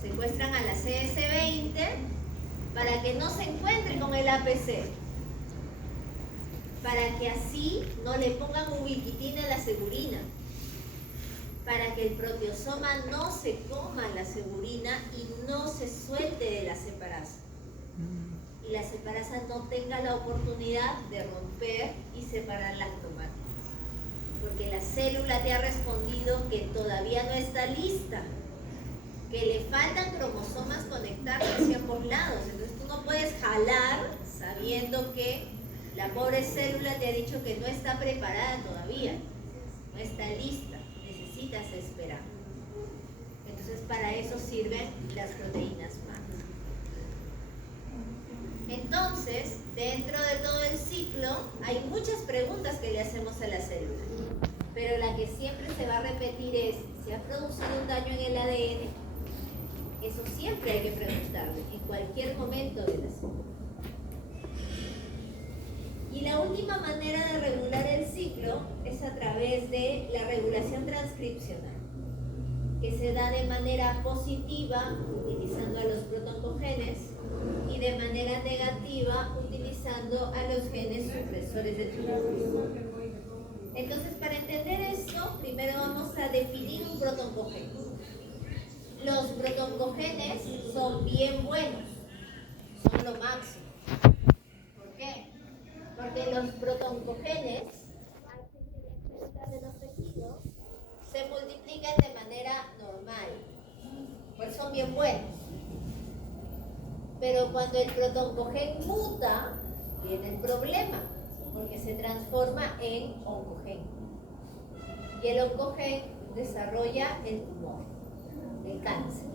secuestran a la CS20 para que no se encuentre con el APC, para que así no le pongan ubiquitina a la segurina, para que el proteosoma no se coma la segurina y no se suelte de la separasa. Y la separasa no tenga la oportunidad de romper y separar las cromátidas. Porque la célula te ha respondido que todavía no está lista, que le faltan cromosomas conectarse hacia ambos lados. Entonces tú no puedes jalar sabiendo que la pobre célula te ha dicho que no está preparada todavía, no está lista. Necesitas esperar. Entonces para eso sirven las proteínas MAT. Entonces, dentro de todo el ciclo hay muchas preguntas que le hacemos a la célula, pero la que siempre se va a repetir es: ¿se ha producido un daño en el ADN? Eso siempre hay que preguntarle en cualquier momento de la célula. Y la última manera de regular el ciclo es a través de la regulación transcripcional, que se da de manera positiva utilizando a los protoncogenes y de manera negativa utilizando a los genes supresores de tumor. Entonces, para entender esto, primero vamos a definir un protoncogene. Los protoncogenes son bien buenos, son lo máximo. ¿Por qué? Porque los protoncogenes hacen que las células de los tejidos se multipliquen de manera normal, pues son bien buenos. Pero cuando el protoncogen muta, viene el problema, porque se transforma en oncogen. Y el oncogen desarrolla el tumor, el cáncer.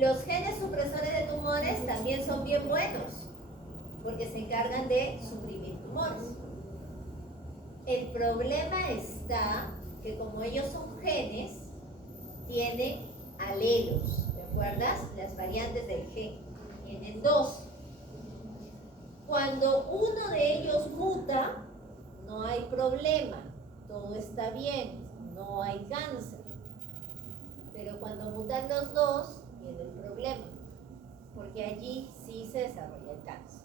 Los genes supresores de tumores también son bien buenos, porque se encargan de suprimir tumores. El problema está que como ellos son genes, tienen alelos, ¿te acuerdas? Las variantes del gen, tienen dos. Cuando uno de ellos muta, no hay problema, todo está bien, no hay cáncer. Pero cuando mutan los dos, viene el problema, porque allí sí se desarrolla el cáncer.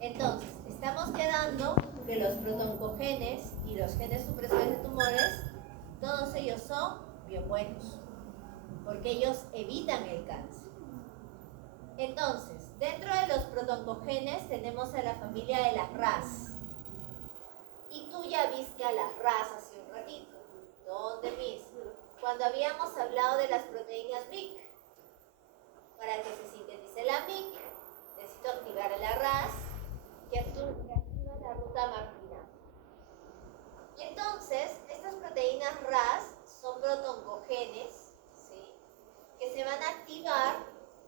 Entonces, estamos quedando que los protoncogenes y los genes supresores de tumores, todos ellos son bien buenos, porque ellos evitan el cáncer. Entonces, dentro de los protoncogenes tenemos a la familia de las RAS. Y tú ya viste a las RAS hace un ratito. ¿Dónde mismo? Cuando habíamos hablado de las proteínas MYC. Para que se sintetice la MYC, necesito activar a la RAS, que activa la ruta marginal. Entonces, estas proteínas RAS son protoncogenes, ¿sí?, que se van a activar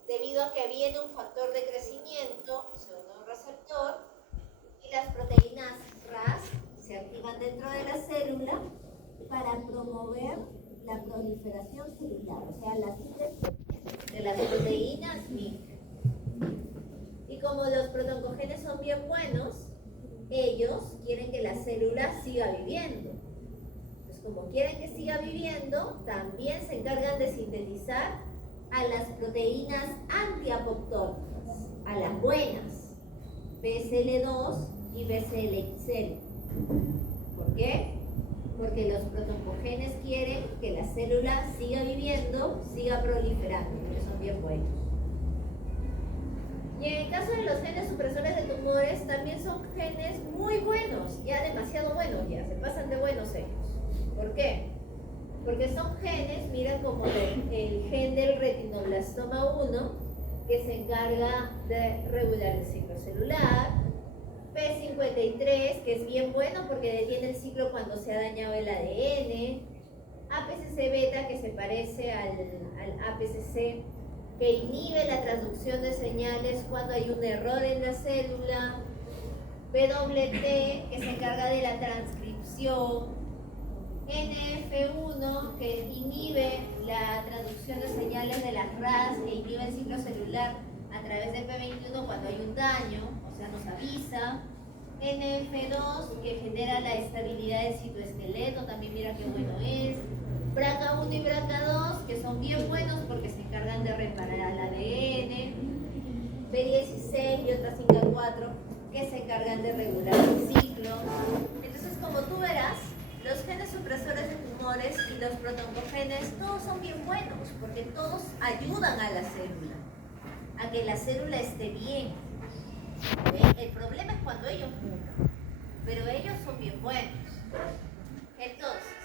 debido a que viene un factor de crecimiento, un receptor, y las proteínas RAS se activan dentro de la célula para promover la proliferación celular, o sea, la síntesis de las proteínas MYC. Y como los protoncogenes son bien buenos, ellos quieren que la célula siga viviendo. Entonces, como quieren que siga viviendo, también se encargan de sintetizar a las proteínas antiapoptóticas, a las buenas, BCL2 y BCLXL. ¿Por qué? Porque los protoncogenes quieren que la célula siga viviendo, siga proliferando, porque son bien buenos. Y en el caso de los genes supresores de tumores, también son genes muy buenos, ya demasiado buenos, ya se pasan de buenos ellos. ¿Por qué? Porque son genes, mira, como el gen del retinoblastoma 1, que se encarga de regular el ciclo celular, P53, que es bien bueno porque detiene el ciclo cuando se ha dañado el ADN. APCC beta, que se parece al APCC, que inhibe la transducción de señales cuando hay un error en la célula. PWT, que se encarga de la transcripción. NF1, que inhibe la traducción de señales de las RAS e inhibe el ciclo celular a través de P21 cuando hay un daño, o sea, nos avisa. NF2, que genera la estabilidad del citoesqueleto, también mira qué bueno es. BRCA1 y BRCA2, que son bien buenos porque se encargan de reparar al ADN. B16 y otras 5-4, que se encargan de regular el ciclo. Entonces, como tú verás, los genes supresores de tumores y los protoncogenes, todos son bien buenos, porque todos ayudan a la célula, a que la célula esté bien. ¿Ve? El problema es cuando ellos mutan, pero ellos son bien buenos. Entonces,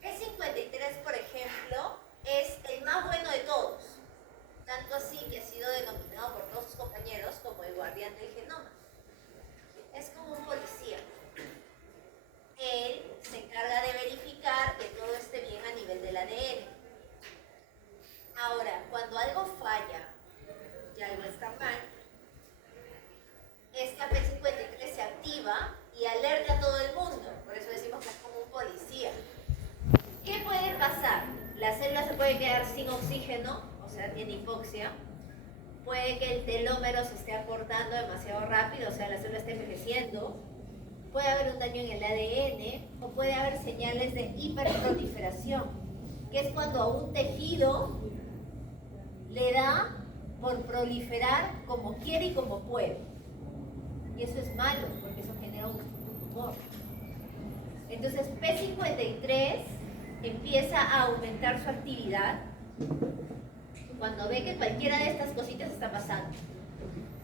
P53, por ejemplo, es el más bueno de todos. Tanto así que ha sido denominado por todos sus compañeros como el guardián del genoma. Es como un policía. Él se encarga de verificar que todo esté bien a nivel del ADN. Ahora, cuando algo falla y algo está mal, esta P53 se activa y alerta a todo el mundo. Por eso decimos que es como un policía. ¿Qué puede pasar? La célula se puede quedar sin oxígeno, o sea, tiene hipoxia. Puede que el telómero se esté acortando demasiado rápido, o sea, la célula esté envejeciendo. Puede haber un daño en el ADN o puede haber señales de hiperproliferación, que es cuando a un tejido le da por proliferar como quiere y como puede. Y eso es malo, porque eso genera un tumor. Entonces, P53 empieza a aumentar su actividad cuando ve que cualquiera de estas cositas está pasando,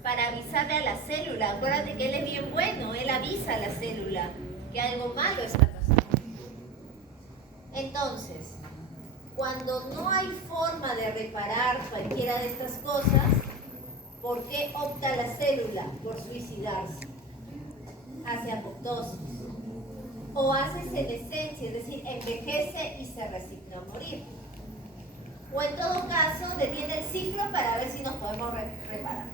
para avisarle a la célula. Acuérdate que él es bien bueno, él avisa a la célula que algo malo está pasando. Entonces, cuando no hay forma de reparar cualquiera de estas cosas, ¿por qué opta la célula por suicidarse? Hace apoptosis o hace senescencia, es decir, envejece y se resigna a morir. O en todo caso, detiene el ciclo para ver si nos podemos reparar.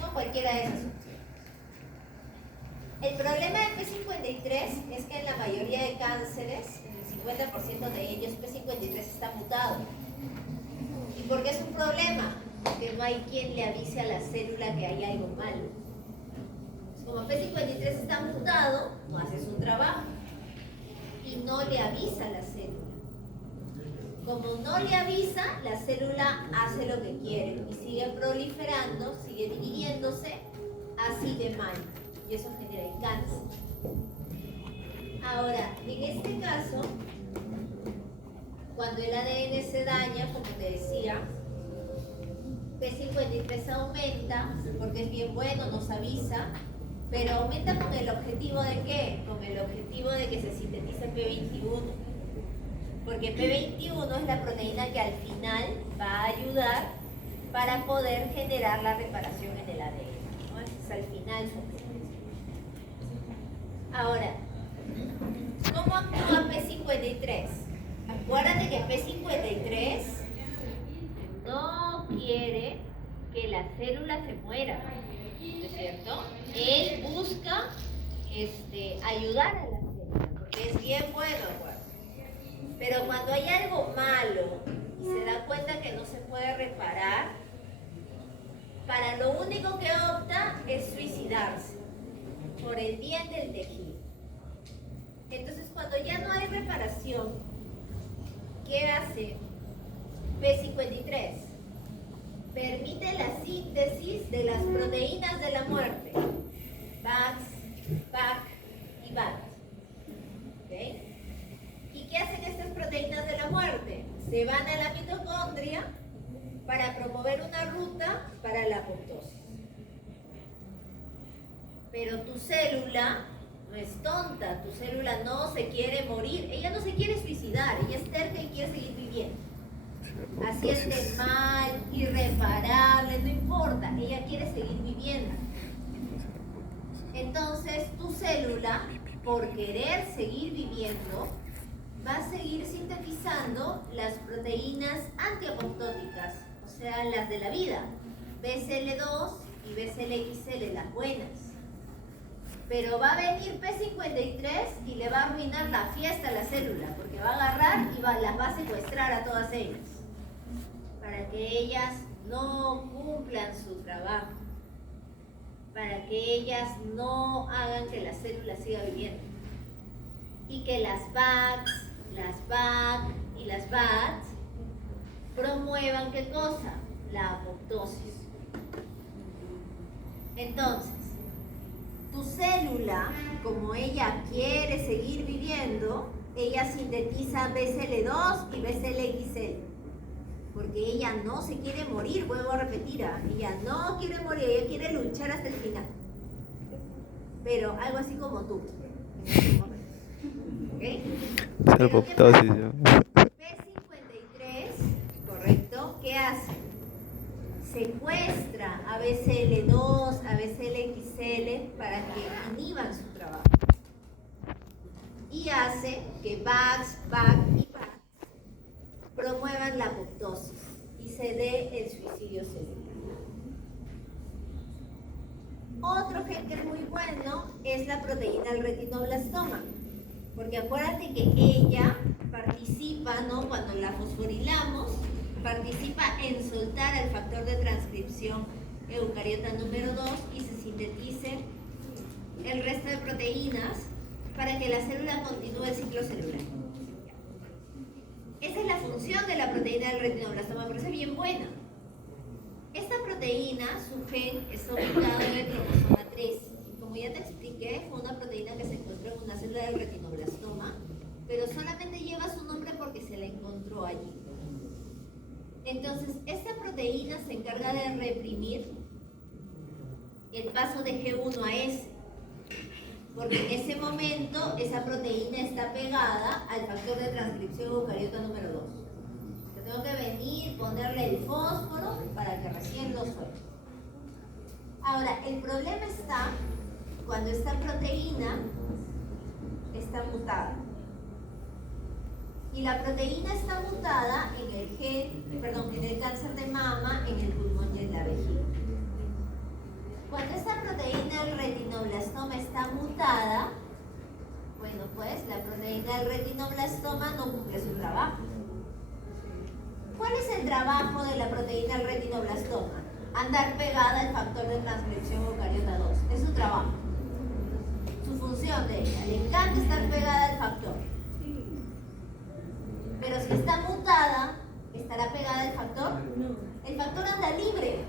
No cualquiera de esas opciones. El problema del P53 es que en la mayoría de cánceres, en el 50% de ellos, P53 está mutado. ¿Y por qué es un problema? Porque no hay quien le avise a la célula que hay algo malo. Como P53 está mutado, no hace su trabajo y no le avisa a la célula. Como no le avisa, la célula hace lo que quiere y sigue proliferando, sigue dividiéndose así de mal, y eso genera el cáncer. Ahora, en este caso, cuando el ADN se daña, como te decía, P53 aumenta porque es bien bueno, nos avisa, pero aumenta con el objetivo de ¿qué? Con el objetivo de que se sintetice P21. Porque P21 es la proteína que al final va a ayudar para poder generar la reparación en el ADN, ¿no? Es al final su objetivo. Ahora, ¿cómo actúa P53? Acuérdate que P53 no quiere que la célula se muera, ¿no es cierto? Él busca ayudar a la célula, porque es bien bueno, acuérdate. Pero cuando hay algo malo y se da cuenta que no se puede reparar, para lo único que opta es suicidarse, por el bien del tejido. Entonces, cuando ya no hay reparación, ¿qué hace P53? Permite la síntesis de las proteínas de la muerte, BAX, PAC y BAT. ¿Okay? ¿Y qué hacen estas proteínas de la muerte? Se van a la mitocondria para promover una ruta para la apoptosis. Pero tu célula no es tonta, tu célula no se quiere morir, ella no se quiere suicidar, ella es terca y quiere seguir viviendo. Así esté mal, irreparable, no importa, ella quiere seguir viviendo. Entonces tu célula, por querer seguir viviendo, va a seguir sintetizando las proteínas antiapoptóticas, o sea, las de la vida, BCL2 y BCLXL, las buenas. Pero va a venir P53 y le va a arruinar la fiesta a la célula, porque va a agarrar y las va a secuestrar a todas ellas, para que ellas no cumplan su trabajo, para que ellas no hagan que la célula siga viviendo. Y que las VACs, las VAC y las VAT promuevan ¿qué cosa? La apoptosis. Entonces, tu célula, como ella quiere seguir viviendo, ella sintetiza BCL2 y BCLXL, porque ella no se quiere morir, vuelvo a repetir, ella no quiere morir, ella quiere luchar hasta el final. Pero algo así como tú. ¿Ok? Apoptosis. P53, correcto, ¿qué hace? Secuestra a BCL2, a BCLXL para que inhiban su trabajo. Y hace que VAX, VAC y VAC promuevan la apoptosis y se dé el suicidio celular. Otro gen que es muy bueno es la proteína del retinoblastoma, porque acuérdate que ella participa, ¿no? Cuando la fosforilamos, participa en soltar el factor de transcripción eucariota número 2 y se sintetice el resto de proteínas para que la célula continúe el ciclo celular. Esa es la función de la proteína del retinoblastoma, pero es bien buena. Esta proteína, su gen, está ubicado en el cromosoma 3. Como ya te expliqué, fue una proteína que se encontró en una célula del retinoblastoma, pero solamente lleva su nombre porque se la encontró allí. Entonces, esta proteína se encarga de reprimir el paso de G1 a S, porque en ese momento esa proteína está pegada al factor de transcripción eucariota número 2. Yo tengo que venir, ponerle el fósforo para que recién lo suelte. Ahora, el problema está cuando esta proteína está mutada. Y la proteína está mutada en en el cáncer de mama, en el pulmón y en la vejiga. Cuando esta proteína del retinoblastoma está mutada, bueno, pues la proteína del retinoblastoma no cumple su trabajo. ¿Cuál es el trabajo de la proteína del retinoblastoma? Andar pegada al factor de transcripción eucariota 2. Es su trabajo. Su función de ella. Le encanta estar pegada al factor. Pero si está mutada, ¿estará pegada al factor? El factor anda libre.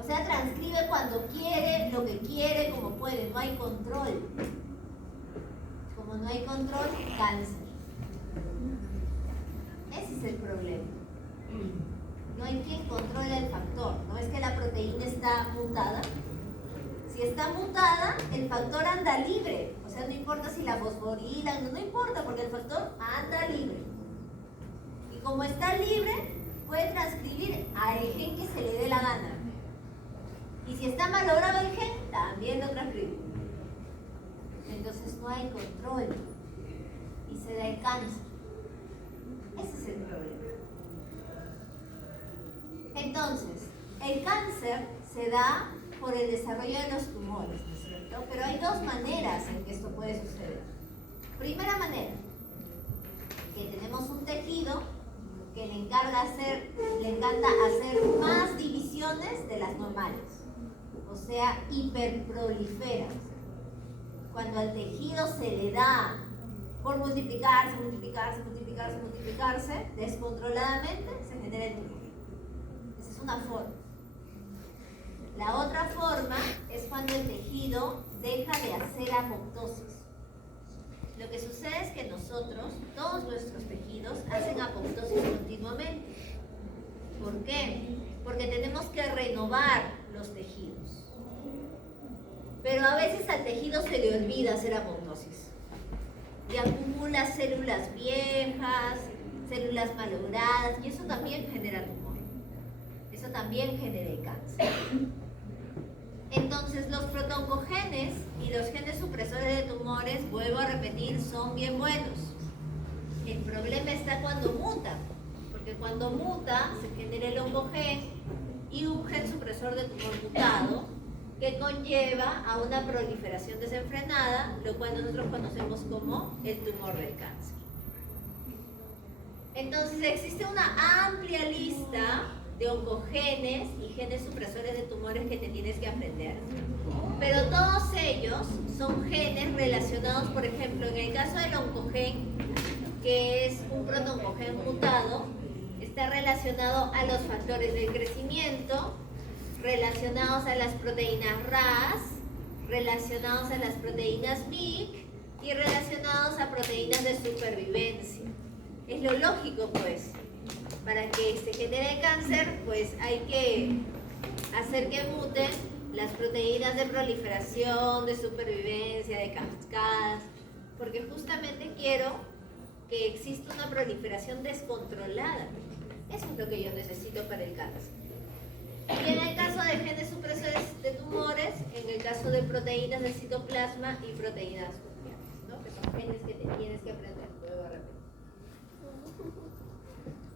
O sea, transcribe cuando quiere, lo que quiere, como puede. No hay control. Como no hay control, cáncer. Ese es el problema. No hay quien controle el factor. ¿No es que la proteína está mutada? Si está mutada, el factor anda libre. O sea, no importa si la fosforilan, no importa, porque el factor anda libre. Y como está libre, puede transcribir al gen que se le dé la gana. Y si está malogrado el gen, también lo transcribe. Entonces no hay control. Y se da el cáncer. Ese es el problema. Entonces, el cáncer se da por el desarrollo de los tumores, ¿no es cierto? Pero hay dos maneras en que esto puede suceder. Primera manera, que tenemos un tejido que le encanta hacer más divisiones de las normales, o sea, hiperprolifera. Cuando al tejido se le da por multiplicarse descontroladamente, se genera el tumor. Esa es una forma. La otra forma es cuando el tejido deja de hacer apoptosis. Lo que sucede es que nosotros, todos nuestros tejidos, hacen apoptosis continuamente. ¿Por qué? Porque tenemos que renovar los tejidos. Pero a veces al tejido se le olvida hacer apoptosis. Y acumula células viejas, células malogradas, y eso también genera tumor. Eso también genera el cáncer. Entonces los protoncogenes y los genes supresores de tumores, vuelvo a repetir, son bien buenos. El problema está cuando muta, porque cuando muta se genera el oncogen y un gen supresor de tumor mutado que conlleva a una proliferación desenfrenada, lo cual nosotros conocemos como el tumor del cáncer. Entonces existe una amplia lista de oncogenes y genes supresores de tumores que te tienes que aprender. Pero todos ellos son genes relacionados, por ejemplo, en el caso del oncogen, que es un protoncogen mutado, está relacionado a los factores del crecimiento, relacionados a las proteínas RAS, relacionados a las proteínas MYC y relacionados a proteínas de supervivencia. Es lo lógico, pues. Para que se genere cáncer, pues hay que hacer que muten las proteínas de proliferación, de supervivencia, de cascadas, porque justamente quiero que exista una proliferación descontrolada. Eso es lo que yo necesito para el cáncer. Y en el caso de genes supresores de tumores, en el caso de proteínas del citoplasma y proteínas congénitas, ¿no? Que son genes que te tienes que aprender. Luego a repetir.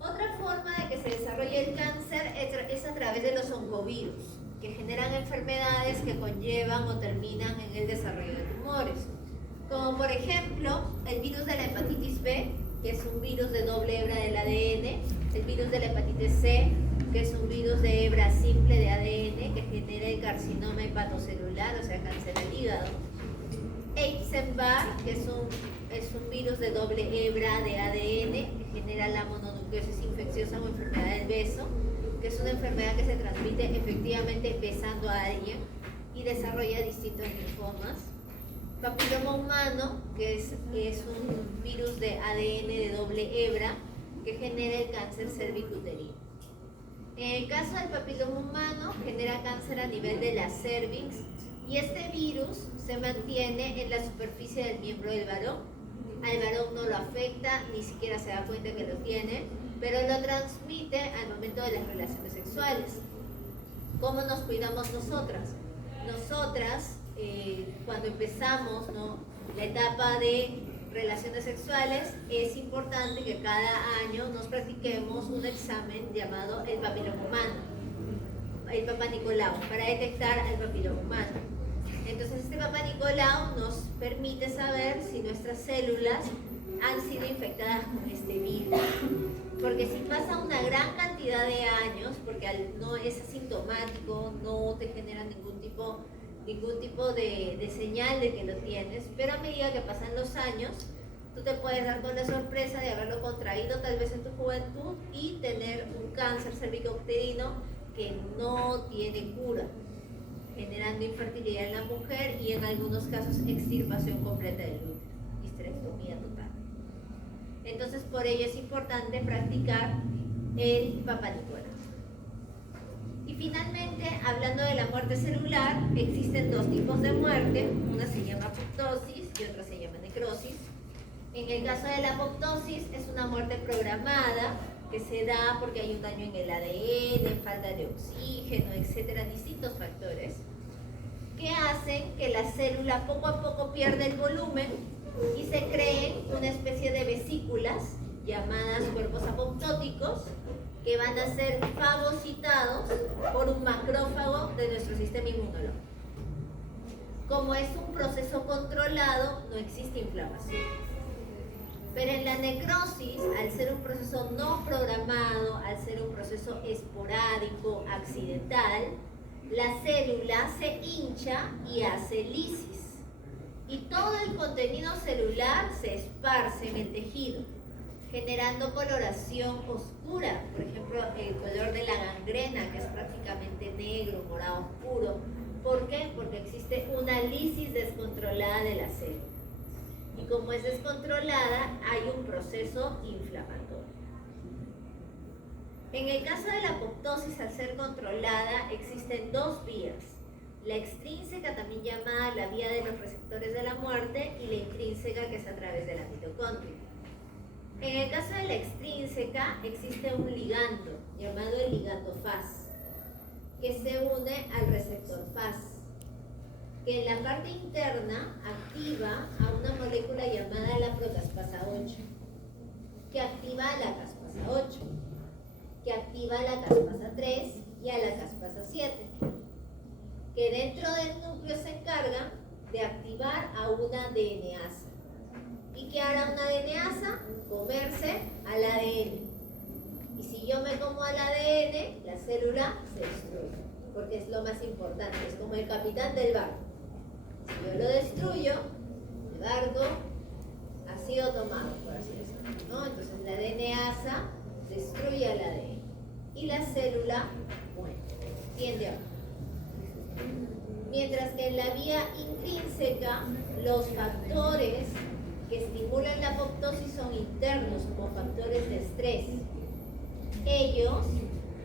Otra forma de que se desarrolle el cáncer es a través de los oncovirus, que generan enfermedades que conllevan o terminan en el desarrollo de tumores. Como por ejemplo, el virus de la hepatitis B, que es un virus de doble hebra del ADN, el virus de la hepatitis C, que es un virus de hebra simple de ADN que genera el carcinoma hepatocelular, o sea, cáncer al hígado. Epstein-Barr, que es un virus de doble hebra de ADN que genera la mononucleosis infecciosa o enfermedad del beso, que es una enfermedad que se transmite efectivamente besando a alguien y desarrolla distintos linfomas. Papiloma humano, que es un virus de ADN de doble hebra que genera el cáncer cervicuterino. En el caso del papiloma humano, genera cáncer a nivel de la cervix y este virus se mantiene en la superficie del miembro del varón. Al varón no lo afecta, ni siquiera se da cuenta que lo tiene, pero lo transmite al momento de las relaciones sexuales. ¿Cómo nos cuidamos nosotras? Nosotras, cuando empezamos, ¿no?, la etapa de relaciones sexuales, es importante que cada año nos practiquemos un examen llamado el papiloma humano, el Papá Nicolau, para detectar al papiloma humano. Entonces este Papá Nicolau nos permite saber si nuestras células han sido infectadas con este virus. Porque si pasa una gran cantidad de años, porque no es asintomático, no te genera ningún tipo de señal de que lo tienes, pero a medida que pasan los años, tú te puedes dar con la sorpresa de haberlo contraído tal vez en tu juventud y tener un cáncer cervicouterino que no tiene cura, generando infertilidad en la mujer y en algunos casos extirpación completa del útero, histerectomía total. Entonces por ello es importante practicar el Papá Nicolau. Y finalmente, hablando de la muerte celular, existen dos tipos de muerte, una se llama apoptosis y otra se llama necrosis. En el caso de la apoptosis es una muerte programada que se da porque hay un daño en el ADN, falta de oxígeno, etcétera, distintos factores que hacen que la célula poco a poco pierda el volumen y se creen una especie de vesículas llamadas cuerpos apoptóticos que van a ser fagocitados por un macrófago de nuestro sistema inmunológico. Como es un proceso controlado, no existe inflamación. Pero en la necrosis, al ser un proceso no programado, al ser un proceso esporádico, accidental, la célula se hincha y hace lisis. Y todo el contenido celular se esparce en el tejido, generando coloración oscura, por ejemplo, el color de la gangrena, que es prácticamente negro, morado oscuro. ¿Por qué? Porque existe una lisis descontrolada de la célula. Y como es descontrolada, hay un proceso inflamatorio. En el caso de la apoptosis, al ser controlada, existen dos vías. La extrínseca, también llamada la vía de los receptores de la muerte, y la intrínseca, que es a través de la mitocondria. En el caso de la extrínseca, existe un ligando, llamado el ligando Fas, que se une al receptor Fas. que en la parte interna activa a una molécula llamada la procaspasa 8, que activa a la caspasa 8, que activa a la caspasa 3 y a la caspasa 7, que dentro del núcleo se encarga de activar a una DNasa. ¿Y qué hará una DNasa? Comerse al ADN. Y si yo me como al ADN, la célula se destruye, porque es lo más importante, es como el capitán del barco. Si yo lo destruyo, el barco ha sido tomado, por así decirlo, ¿no? Entonces la DNasa destruye al ADN y la célula muere, tiende a morir. Mientras que en la vía intrínseca, los factores que estimulan la apoptosis son internos, como factores de estrés. Ellos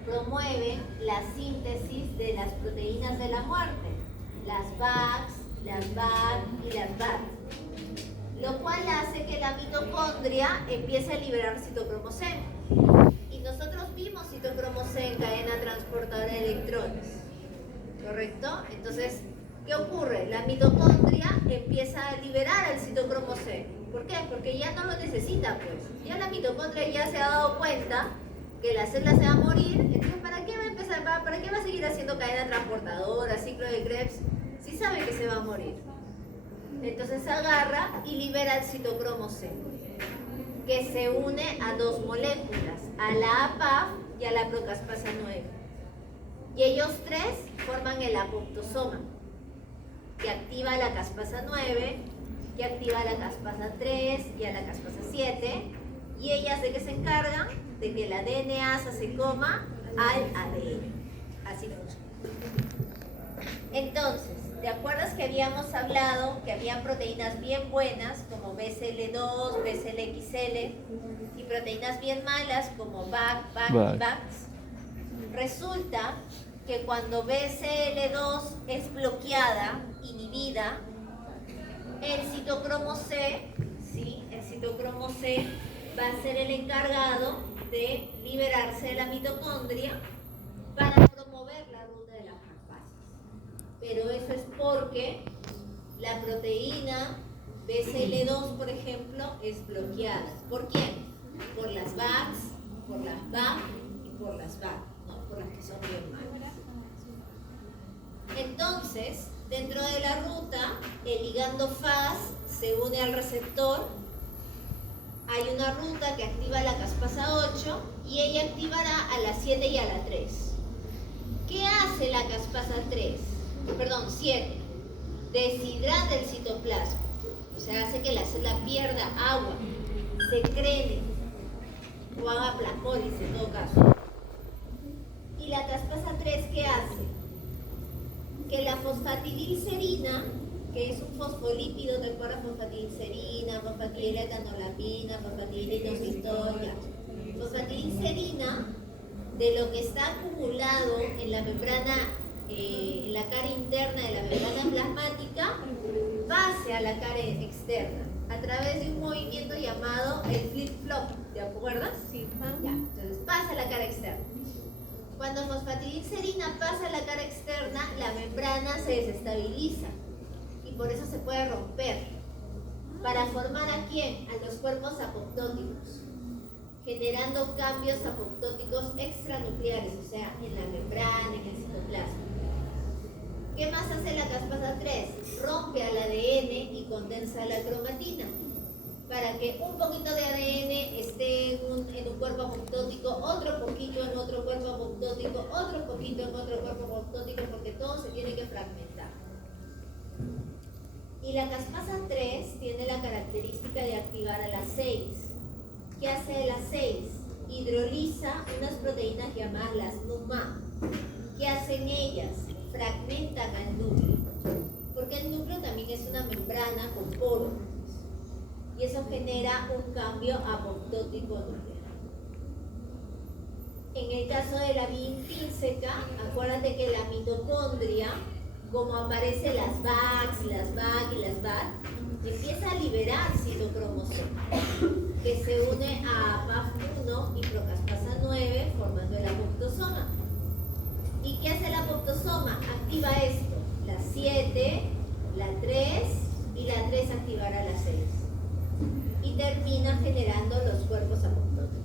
promueven la síntesis de las proteínas de la muerte, las VACs, las BAC y las BAT, lo cual hace que la mitocondria empiece a liberar citocromo C. Y nosotros vimos citocromo C en cadena transportadora de electrones, ¿correcto? Entonces, ¿qué ocurre? La mitocondria empieza a liberar el citocromo C. ¿Por qué? Porque ya no lo necesita, pues. Ya la mitocondria ya se ha dado cuenta que la célula se va a morir, entonces ¿para qué va a empezar? ¿Para qué va a seguir haciendo cadena transportadora, ciclo de Krebs, si sabe que se va a morir? Entonces agarra y libera el citocromo C, que se une a dos moléculas, a la APAF y a la procaspasa 9. Y ellos tres forman el apoptosoma, que activa a la caspasa 9, que activa a la caspasa 3 y a la caspasa 7, y ellas de qué se encargan, de que la DNasa se coma al ADN. Así funciona. Entonces, ¿te acuerdas que habíamos hablado que había proteínas bien buenas como BCL2, BCLXL y proteínas bien malas como BAC, BAC y BACs? Resulta que cuando BCL2 es bloqueada, inhibida, el citocromo C, ¿sí? El citocromo C va a ser el encargado de liberarse de la mitocondria para promover la ruta de las proteasas. Pero eso es porque la proteína BCL2, por ejemplo, es bloqueada. ¿Por quién? Por las VACs, por las BAC y por las BAC, ¿no? Por las que son bien malas. Entonces, dentro de la ruta, el ligando Fas se une al receptor. Hay una ruta que activa la caspasa 8 y ella activará a la 7 y a la 3. ¿Qué hace la caspasa 7? Deshidrata el citoplasma, o sea, hace que la célula pierda agua, secrete o haga plasmólisis en todo caso. ¿Y la caspasa 3 qué hace? Que la fosfatidilcerina, que es un fosfolípido, ¿te acuerdas? Fosfatidilcerina, fosfatidiletonolamina, fosfatidilitositoya. Fosfatidilcerina, de lo que está acumulado en la membrana, en la cara interna de la membrana plasmática, pase a la cara externa, a través de un movimiento llamado el flip-flop, ¿te acuerdas? Sí. Ya, entonces pasa a la cara externa. Cuando fosfatidilcerina pasa a la cara externa, la membrana se desestabiliza y por eso se puede romper. ¿Para formar a quién? A los cuerpos apoptóticos, generando cambios apoptóticos extranucleares, o sea, en la membrana, en el citoplasma. ¿Qué más hace la caspasa 3? Rompe al ADN y condensa la cromatina, para que un poquito de ADN esté en un cuerpo apoptótico, otro poquito en otro cuerpo apoptótico, otro poquito en otro cuerpo apoptótico, porque todo se tiene que fragmentar. Y la caspasa 3 tiene la característica de activar a la 6. ¿Qué hace la 6? Hidroliza unas proteínas llamadas las NUMA. ¿Qué hacen ellas? Fragmentan al núcleo, porque el núcleo también es una membrana con poros. Y eso genera un cambio apoptótico nuclear. En el caso de la vía intrínseca, acuérdate que la mitocondria, como aparecen las VACs, las BAC y las BAT, empieza a liberar citocromo C, que se une a PAF1 y procaspasa 9 formando el apoptosoma. ¿Y qué hace el apoptosoma? Activa esto, la 7 la 3 y la 3 activará la 6. Y termina generando los cuerpos apoptóticos.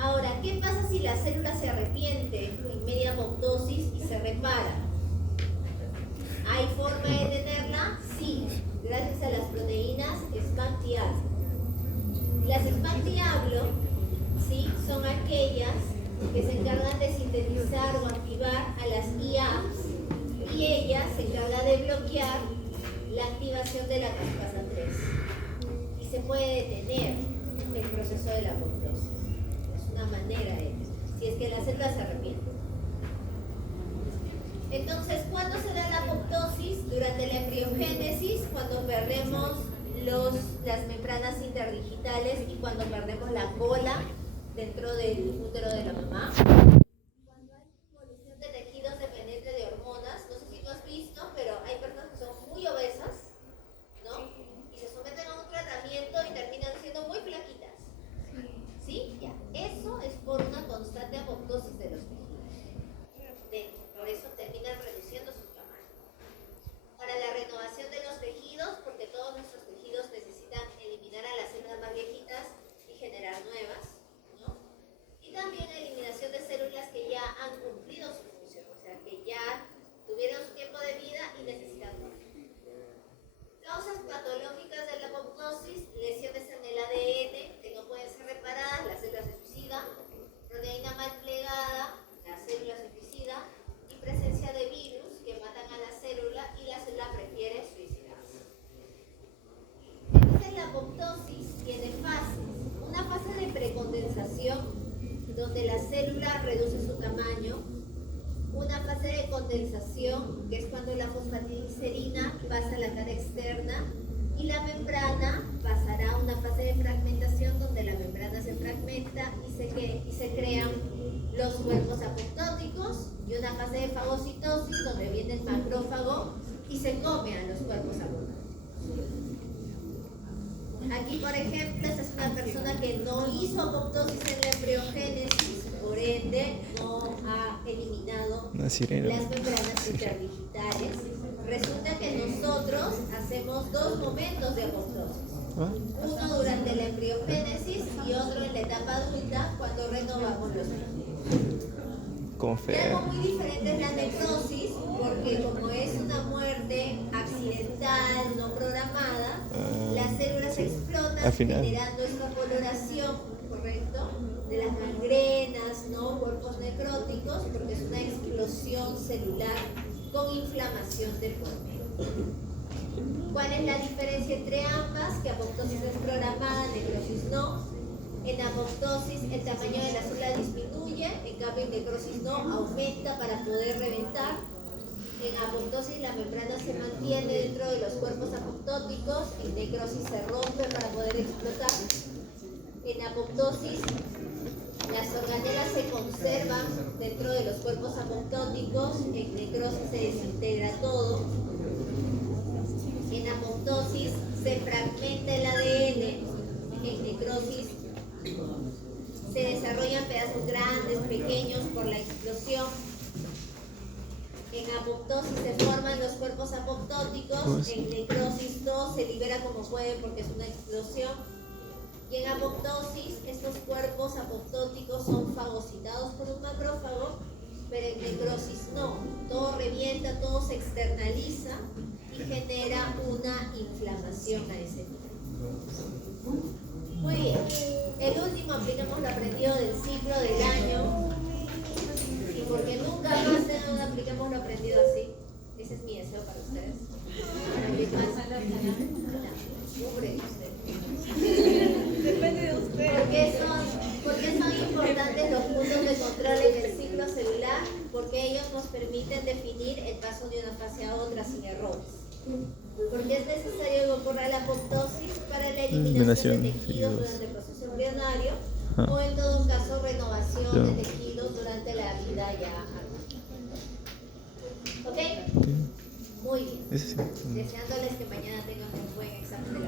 Ahora, ¿qué pasa si la célula se arrepiente en media apoptosis y se repara? ¿Hay forma de detenerla? Sí, gracias a las proteínas SPAC-Diablo. Las SPAC-Diablo, ¿sí?, son aquellas que se encargan de sintetizar o activar a las IAPs y ella se encarga de bloquear la activación de la caspasa 3 y se puede detener el proceso de la apoptosis. Es una manera de, si es que la célula se arrepiente. Entonces, ¿cuándo se da la apoptosis? Durante la embriogénesis, cuando perdemos las membranas interdigitales y cuando perdemos la cola dentro del útero de la mamá. Cuando hay involución de tejidos dependientes de hormonas, no sé si tú has visto, pero hay personas que son muy obesas, ¿no? Y se someten a un tratamiento y terminan siendo muy flaquitas. ¿Sí? Ya. Eso es por una constante apoptosis de los tejidos. Por eso terminan reduciendo su tamaño. Para la renovación de los tejidos, porque todos nuestros tejidos necesitan eliminar a las células más viejitas y generar nuevas, ¿no? Y también la eliminación de células que ya han cumplido su función, o sea, que ya tuvieron su tiempo de vida y necesitan más. Causas patológicas de la apoptosis: lesiones en el ADN que no pueden ser reparadas, la célula se suicida; proteína mal plegada, la célula se suicida; y presencia de virus que matan a la célula y la célula prefiere suicidarse. Entonces la apoptosis tiene fases. Una fase de precondensación, donde la célula reduce su tamaño; una fase de condensación, que es cuando la fosfatilicerina pasa a la cara externa; y la membrana pasará a una fase de fragmentación, donde la membrana se fragmenta y se crean los cuerpos apoptóticos; y una fase de fagocitosis, donde viene el macrófago y se come a los cuerpos apoptóticos. Aquí, por ejemplo, esta es una persona que no hizo apoptosis en la embriogénesis, por ende no ha eliminado las membranas interdigitales. Resulta que nosotros hacemos dos momentos de apoptosis. Uno durante la embriogénesis y otro en la etapa adulta, cuando renovamos los tejidos. Y algo muy diferente es la necrosis, porque como es una muerte accidental, no programada, las células explotan generando esta coloración, ¿correcto?, de las gangrenas, ¿no?, cuerpos necróticos, porque es una explosión celular con inflamación del cuerpo. ¿Cuál es la diferencia entre ambas? Que apoptosis es programada, necrosis no. En apoptosis el tamaño de la célula disminuye, en cambio en necrosis no, aumenta para poder reventar. En apoptosis la membrana se mantiene dentro de los cuerpos apoptóticos, en necrosis se rompe para poder explotar. En apoptosis las organelas se conservan dentro de los cuerpos apoptóticos, en necrosis se desintegra todo. En apoptosis se fragmenta el ADN, en necrosis se desarrollan pedazos grandes, pequeños por la explosión. En apoptosis se forman los cuerpos apoptóticos, en necrosis no, se libera como puede porque es una explosión. Y en apoptosis estos cuerpos apoptóticos son fagocitados por un macrófago, pero en necrosis no. Todo revienta, todo se externaliza y genera una inflamación a ese nivel. Muy bien. El último, aplicamos lo aprendido del ciclo del año. Y porque nunca más tengan apliquemos lo aprendido así. Ese es mi deseo para ustedes. Depende de usted. ¿Por qué son importantes los puntos de control en el ciclo celular? Porque ellos nos permiten definir el paso de una fase a otra sin errores. Porque es necesario que ocurra la apoptosis para la eliminación de tejidos durante el proceso embrionario o en todo caso renovación de tejidos durante la vida ya adulta. ¿Ok? Muy bien. Deseándoles que mañana tengan un buen examen de la